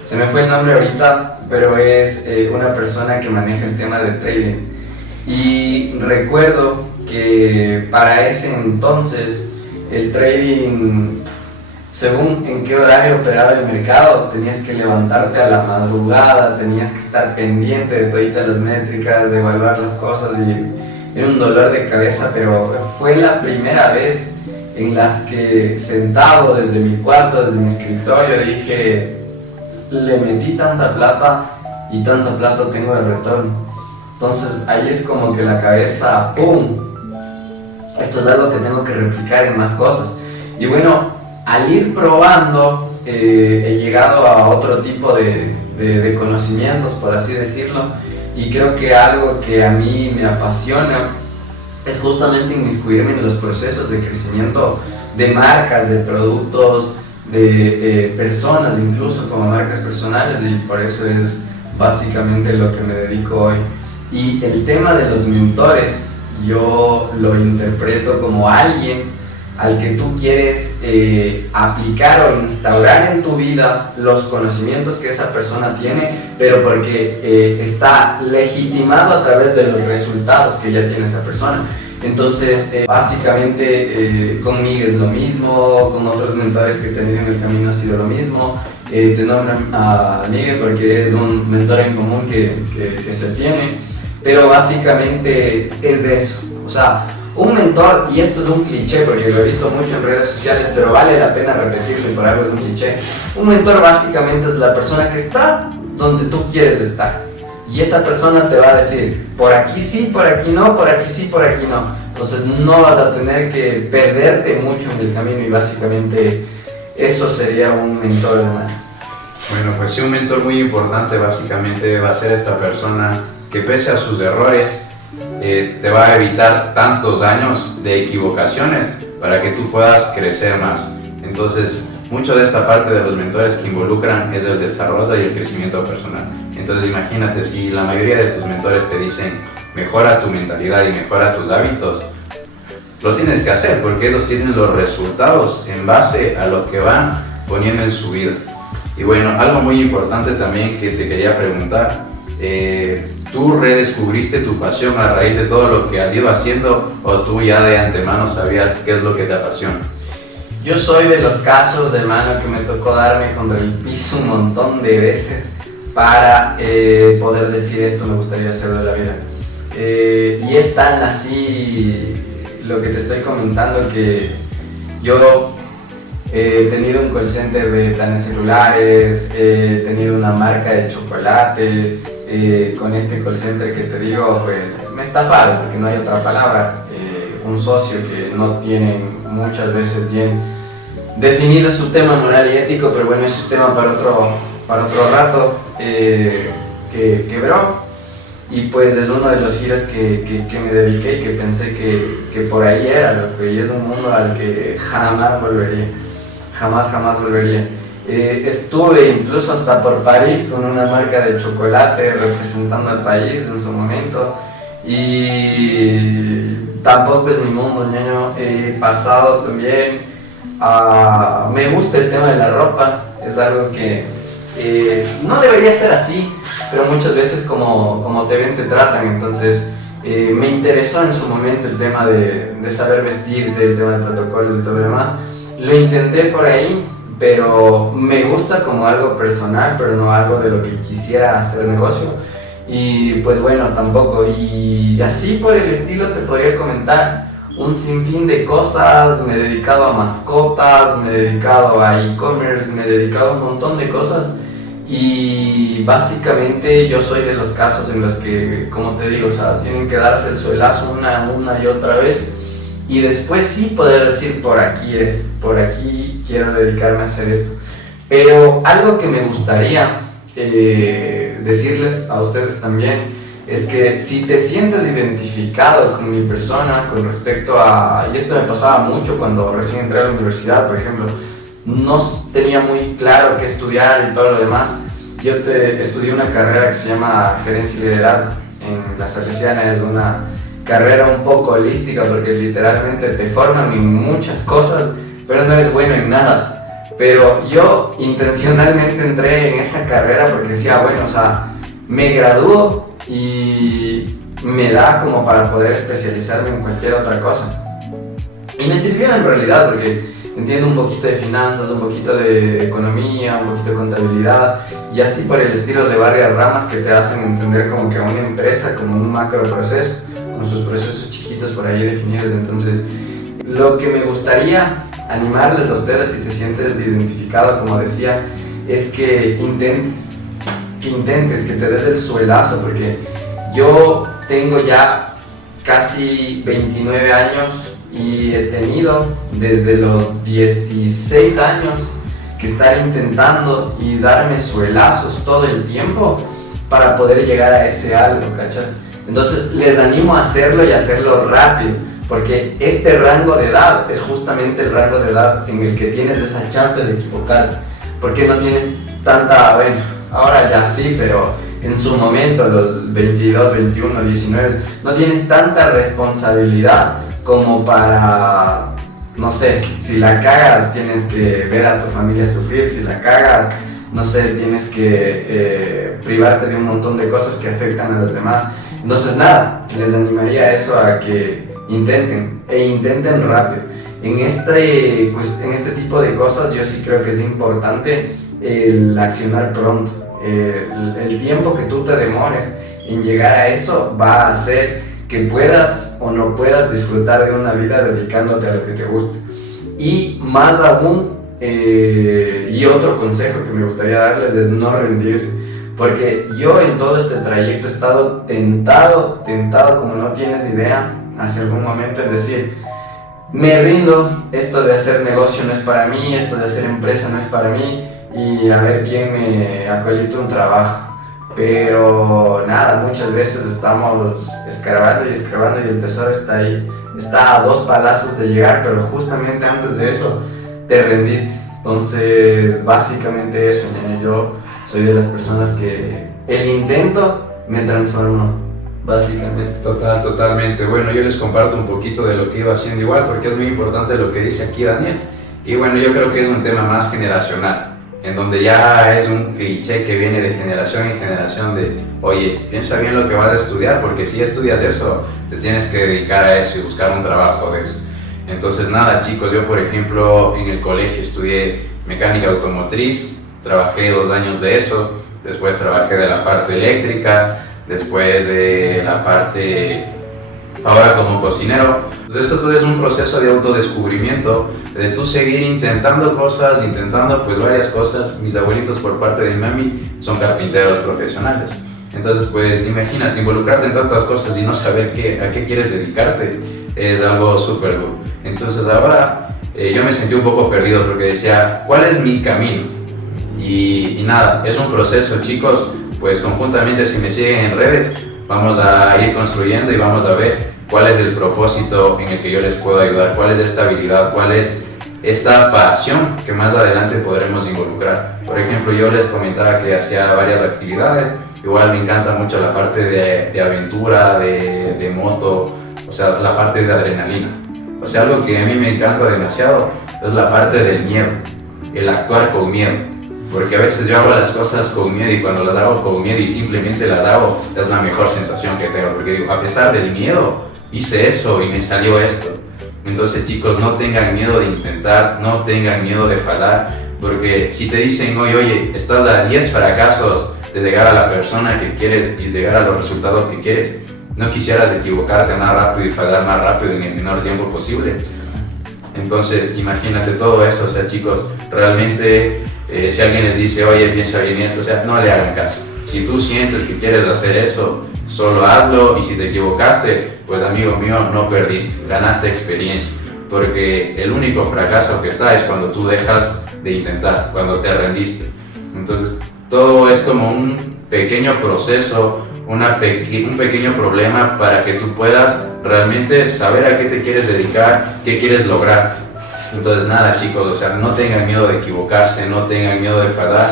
Se me fue el nombre ahorita, pero es una persona que maneja el tema de trading. Y recuerdo que para ese entonces el trading, según en qué horario operaba el mercado, tenías que levantarte a la madrugada, tenías que estar pendiente de todas las métricas, de evaluar las cosas, y era un dolor de cabeza. Pero fue la primera vez en las que, sentado desde mi cuarto, desde mi escritorio, dije, le metí tanta plata y tanta plata tengo de retorno. Entonces ahí es como que la cabeza, ¡pum! Esto es algo que tengo que replicar en más cosas. Y bueno, al ir probando, he llegado a otro tipo de conocimientos, por así decirlo, y creo que algo que a mí me apasiona es justamente inmiscuirme en los procesos de crecimiento de marcas, de productos, de personas, incluso como marcas personales, y por eso es básicamente lo que me dedico hoy. Y el tema de los mentores, yo lo interpreto como alguien al que tú quieres aplicar o instaurar en tu vida los conocimientos que esa persona tiene, pero porque está legitimado a través de los resultados que ya tiene esa persona. Entonces, básicamente conmigo es lo mismo, con otros mentores que he tenido en el camino ha sido lo mismo. Te nombro a Miguel porque es un mentor en común que se tiene, pero básicamente es eso. O sea, un mentor, y esto es un cliché porque lo he visto mucho en redes sociales, pero vale la pena repetirlo y por algo es un cliché. Un mentor básicamente es la persona que está donde tú quieres estar. Y esa persona te va a decir, por aquí sí, por aquí no, por aquí sí, por aquí no. Entonces no vas a tener que perderte mucho en el camino, y básicamente eso sería un mentor, hermano. Bueno, pues sí, un mentor muy importante básicamente va a ser esta persona que, pese a sus errores, te va a evitar tantos años de equivocaciones para que tú puedas crecer más. Entonces, mucho de esta parte de los mentores que involucran es el desarrollo y el crecimiento personal. Entonces imagínate, si la mayoría de tus mentores te dicen mejora tu mentalidad y mejora tus hábitos, lo tienes que hacer porque ellos tienen los resultados en base a lo que van poniendo en su vida. Y bueno, algo muy importante también que te quería preguntar, ¿tú redescubriste tu pasión a raíz de todo lo que has ido haciendo, o tú ya de antemano sabías qué es lo que te apasiona? Yo soy de los casos, hermano, que me tocó darme contra el piso un montón de veces para poder decir esto me gustaría hacer de la vida. Y es tan así lo que te estoy comentando que yo he tenido un call center de planes celulares, he tenido una marca de chocolate. Con este call center que te digo, pues me estafaron, porque no hay otra palabra. Un socio que no tiene muchas veces bien definido su tema moral y ético, pero bueno, ese es tema para otro rato, que quebró. Y pues es uno de los giros que me dediqué y que pensé que por ahí era lo que, y es un mundo al que jamás volvería, jamás volvería. Estuve incluso hasta por París con una marca de chocolate representando al país en su momento, y tampoco es mi mundo, ñaño. He pasado también me gusta el tema de la ropa, es algo que no debería ser así, pero muchas veces como te ven te tratan, entonces me interesó en su momento el tema de saber vestirte, el tema de protocolos y todo lo demás. Lo intenté por ahí, pero me gusta como algo personal, pero no algo de lo que quisiera hacer negocio. Y pues bueno, tampoco. Y así por el estilo te podría comentar un sinfín de cosas. Me he dedicado a mascotas, me he dedicado a e-commerce, me he dedicado a un montón de cosas. Y básicamente yo soy de los casos en los que, como te digo, o sea, tienen que darse el suelazo una y otra vez. Y después sí poder decir, por aquí quiero dedicarme a hacer esto. Pero algo que me gustaría decirles a ustedes también es que si te sientes identificado con mi persona con respecto a, y esto me pasaba mucho cuando recién entré a la universidad, por ejemplo, no tenía muy claro qué estudiar y todo lo demás. Yo estudié una carrera que se llama Gerencia y Liderazgo en la Salesiana. Es una carrera un poco holística porque literalmente te forman en muchas cosas, pero no eres bueno en nada. Pero yo intencionalmente entré en esa carrera porque decía, bueno, o sea, me gradúo y me da como para poder especializarme en cualquier otra cosa. Y me sirvió en realidad porque entiendo un poquito de finanzas, un poquito de economía, un poquito de contabilidad y así por el estilo de varias ramas que te hacen entender como que una empresa como un macro proceso, con sus procesos chiquitos por ahí definidos. Entonces, lo que me gustaría animarles a ustedes, si te sientes identificado, como decía, es que intentes, que te des el suelazo, porque yo tengo ya casi 29 años y he tenido desde los 16 años que estar intentando y darme suelazos todo el tiempo para poder llegar a ese algo, ¿cachas? Entonces les animo a hacerlo y hacerlo rápido, porque este rango de edad es justamente el rango de edad en el que tienes esa chance de equivocarte, porque no tienes tanta, bueno, ahora ya sí, pero en su momento, los 22, 21, 19, no tienes tanta responsabilidad como para, no sé, si la cagas tienes que ver a tu familia sufrir, si la cagas, no sé, tienes que privarte de un montón de cosas que afectan a los demás. Entonces nada, les animaría a eso, a que intenten rápido. En este tipo de cosas yo sí creo que es importante el accionar pronto. El tiempo que tú te demores en llegar a eso va a hacer que puedas o no puedas disfrutar de una vida dedicándote a lo que te guste. Y más aún, y otro consejo que me gustaría darles es no rendirse, porque yo en todo este trayecto he estado tentado como no tienes idea, hace algún momento, en decir, me rindo, esto de hacer negocio no es para mí, esto de hacer empresa no es para mí, y a ver quién me acolita un trabajo. Pero nada, muchas veces estamos escarbando y el tesoro está ahí, está a 2 palazos de llegar, pero justamente antes de eso te rendiste. Entonces básicamente eso, ñaño. Yo soy de las personas que el intento me transformó, básicamente. Totalmente. Bueno, yo les comparto un poquito de lo que iba haciendo igual, porque es muy importante lo que dice aquí Daniel. Y bueno, yo creo que es un tema más generacional, en donde ya es un cliché que viene de generación en generación de, oye, piensa bien lo que vas a estudiar, porque si estudias eso, te tienes que dedicar a eso y buscar un trabajo de eso. Entonces nada, chicos, yo por ejemplo en el colegio estudié mecánica automotriz, trabajé 2 años de eso, después trabajé de la parte eléctrica, después de la parte, ahora como cocinero. Entonces esto todo es un proceso de autodescubrimiento, de tú seguir intentando cosas, pues varias cosas. Mis abuelitos por parte de mi mami son carpinteros profesionales. Entonces pues imagínate, involucrarte en tantas cosas y no saber a qué quieres dedicarte es algo súper duro. Entonces ahora yo me sentí un poco perdido porque decía, ¿cuál es mi camino? Y nada, es un proceso, chicos. Pues conjuntamente, si me siguen en redes, vamos a ir construyendo y vamos a ver cuál es el propósito en el que yo les puedo ayudar, cuál es esta habilidad, cuál es esta pasión que más adelante podremos involucrar. Por ejemplo, yo les comentaba que hacía varias actividades, igual me encanta mucho la parte de aventura, de moto, o sea, la parte de adrenalina. O sea, algo que a mí me encanta demasiado es la parte del miedo, el actuar con miedo. Porque a veces yo hago las cosas con miedo y cuando las hago con miedo y simplemente las hago, es la mejor sensación que tengo. Porque digo, a pesar del miedo, hice eso y me salió esto. Entonces, chicos, no tengan miedo de intentar, no tengan miedo de fallar. Porque si te dicen, oye, estás a 10 fracasos de llegar a la persona que quieres y llegar a los resultados que quieres, no quisieras equivocarte más rápido y fallar más rápido en el menor tiempo posible. Entonces, imagínate todo eso. O sea, chicos, realmente si alguien les dice, oye, piensa bien esto, o sea, no le hagan caso. Si tú sientes que quieres hacer eso, solo hazlo, y si te equivocaste, pues amigo mío, no perdiste, ganaste experiencia. Porque el único fracaso que está es cuando tú dejas de intentar, cuando te rendiste. Entonces, todo es como un pequeño proceso, un pequeño problema para que tú puedas realmente saber a qué te quieres dedicar, qué quieres lograr. Entonces nada, chicos, o sea, no tengan miedo de equivocarse, no tengan miedo de fallar.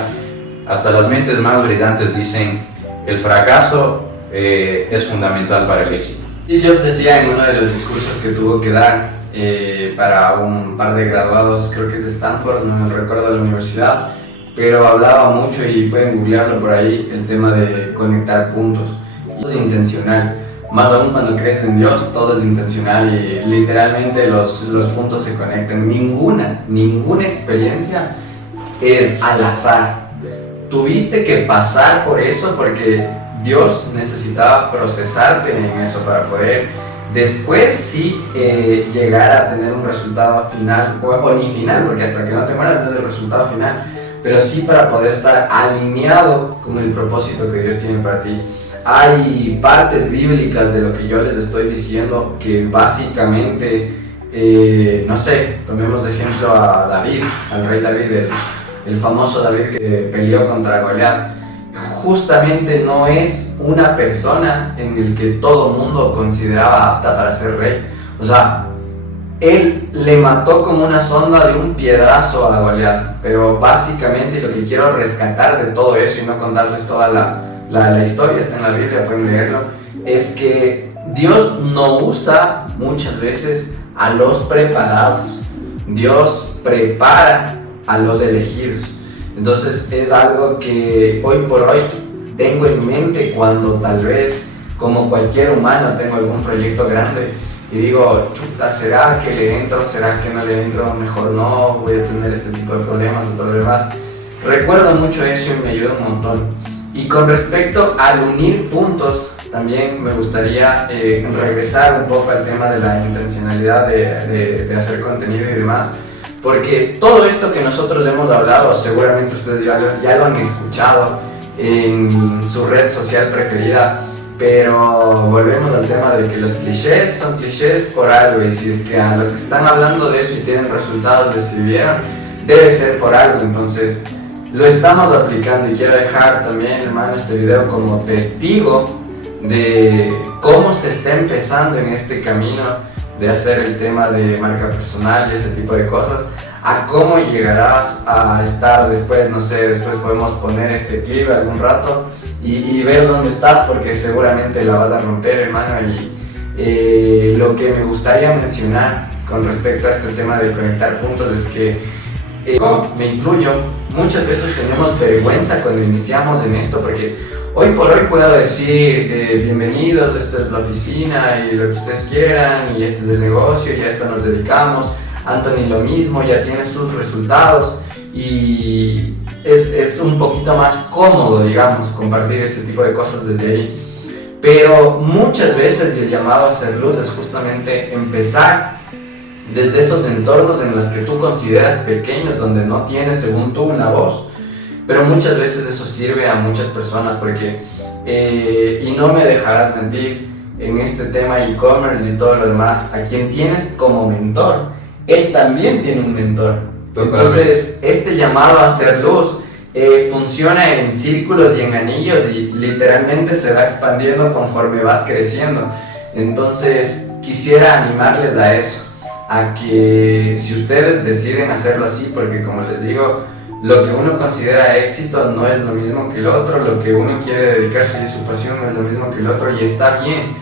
Hasta las mentes más brillantes dicen, el fracaso es fundamental para el éxito. Y Jobs decía en uno de los discursos que tuvo que dar para un par de graduados, creo que es de Stanford, no me recuerdo la universidad, pero hablaba mucho, y pueden googlearlo por ahí, el tema de conectar puntos. Y es intencional. Más aún cuando crees en Dios, todo es intencional y literalmente los puntos se conectan. Ninguna experiencia es al azar. Tuviste que pasar por eso porque Dios necesitaba procesarte en eso para poder después sí llegar a tener un resultado final, o ni final, porque hasta que no te mueras no es el resultado final, pero sí para poder estar alineado con el propósito que Dios tiene para ti. Hay partes bíblicas de lo que yo les estoy diciendo que básicamente, no sé, tomemos de ejemplo a David, al rey David, el famoso David que peleó contra Goliat. Justamente no es una persona en el que todo mundo consideraba apta para ser rey. O sea, él le mató con una sonda de un piedrazo a Goliat. Pero básicamente lo que quiero rescatar de todo eso y no contarles toda la historia, está en la Biblia, pueden leerlo, es que Dios no usa muchas veces a los preparados. Dios prepara a los elegidos. Entonces es algo que hoy por hoy tengo en mente cuando tal vez, como cualquier humano, tengo algún proyecto grande y digo, chuta, ¿será que le entro? ¿Será que no le entro? Mejor no, voy a tener este tipo de problemas o todo lo demás. Recuerdo mucho eso y me ayuda un montón. Y con respecto al unir puntos, también me gustaría regresar un poco al tema de la intencionalidad de hacer contenido y demás. Porque todo esto que nosotros hemos hablado, seguramente ustedes ya lo han escuchado en su red social preferida, pero volvemos al tema de que los clichés son clichés por algo, y si es que a los que están hablando de eso y tienen resultados les sirvieron, debe ser por algo. Entonces lo estamos aplicando y quiero dejar también, hermano, este video como testigo de cómo se está empezando en este camino de hacer el tema de marca personal y ese tipo de cosas, a cómo llegarás a estar después. No sé, después podemos poner este clip algún rato y ver dónde estás, porque seguramente la vas a romper, hermano. Y lo que me gustaría mencionar con respecto a este tema de conectar puntos es que me incluyo, muchas veces tenemos vergüenza cuando iniciamos en esto, porque hoy por hoy puedo decir bienvenidos, esta es la oficina y lo que ustedes quieran, y este es el negocio y a esto nos dedicamos. Anthony lo mismo, ya tiene sus resultados y es un poquito más cómodo, digamos, compartir este tipo de cosas desde ahí. Pero muchas veces el llamado a hacer luz es justamente empezar desde esos entornos en los que tú consideras pequeños, donde no tienes, según tú, una voz. Pero muchas veces eso sirve a muchas personas porque, y no me dejarás mentir, en este tema e-commerce y todo lo demás, a quien tienes como mentor, él también tiene un mentor. Entonces, este llamado a hacer luz funciona en círculos y en anillos y literalmente se va expandiendo conforme vas creciendo. Entonces, quisiera animarles a eso. a que si ustedes deciden hacerlo así, porque como les digo, lo que uno considera éxito no es lo mismo que el otro, lo que uno quiere dedicarse a su pasión no es lo mismo que el otro, y está bien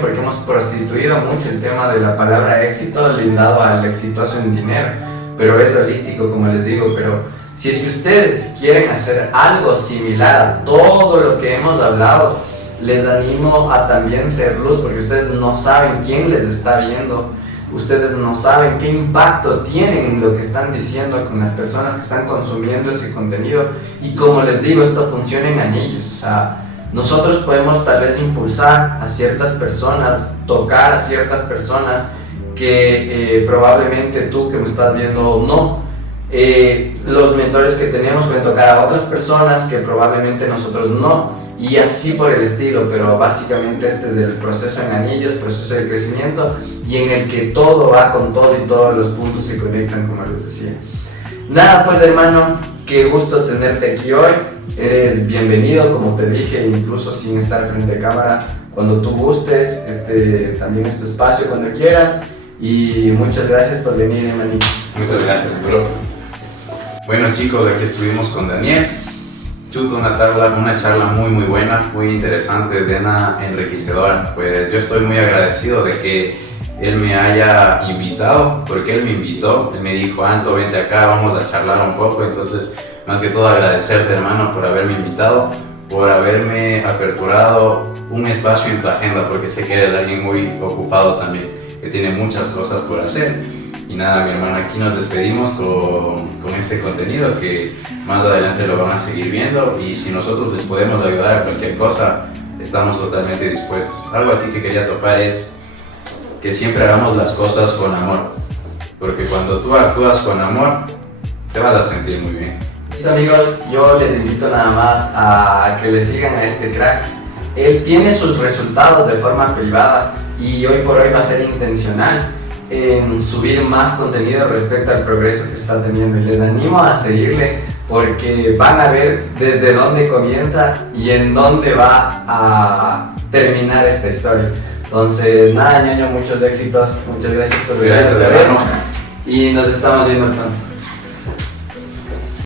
porque hemos prostituido mucho el tema de la palabra éxito lindado al exitoso en dinero, pero es holístico, como les digo. Pero si es que ustedes quieren hacer algo similar a todo lo que hemos hablado, les animo a también ser luz, porque ustedes no saben quién les está viendo. Ustedes no saben qué impacto tienen en lo que están diciendo con las personas que están consumiendo ese contenido. Y como les digo, esto funciona en anillos. O sea, nosotros podemos tal vez impulsar a ciertas personas, tocar a ciertas personas que probablemente tú que me estás viendo no. Los mentores que tenemos pueden tocar a otras personas que probablemente nosotros no. Y así por el estilo, pero básicamente este es el proceso en anillos, proceso de crecimiento, y en el que todo va con todo y todos los puntos se conectan, como les decía. Nada, pues hermano, qué gusto tenerte aquí hoy. Eres bienvenido, como te dije, incluso sin estar frente a cámara, cuando tú gustes. También es tu espacio cuando quieras, y muchas gracias por venir, hermanito. Muchas gracias, bro. Bueno chicos, aquí estuvimos con Daniel. Chuto, una charla muy buena, muy interesante, enriquecedora. Pues yo estoy muy agradecido de que él me haya invitado, porque él me invitó, él me dijo, Anto, vente acá, vamos a charlar un poco. Entonces, más que todo agradecerte, hermano, por haberme invitado, por haberme aperturado un espacio en tu agenda, porque sé que eres alguien muy ocupado también, que tiene muchas cosas por hacer. Y nada, mi hermano, aquí nos despedimos con este contenido que más adelante lo van a seguir viendo, y si nosotros les podemos ayudar a cualquier cosa, estamos totalmente dispuestos. Algo aquí que quería topar es que siempre hagamos las cosas con amor, porque cuando tú actúas con amor, te vas a sentir muy bien. Amigos, yo les invito nada más a que le sigan a este crack. Él tiene sus resultados de forma privada y hoy por hoy va a ser intencional en subir más contenido respecto al progreso que está teniendo, y les animo a seguirle porque van a ver desde dónde comienza y en dónde va a terminar esta historia. Entonces nada, ñaño, muchos éxitos, muchas gracias por venir, gracias, hermano, y nos estamos viendo pronto.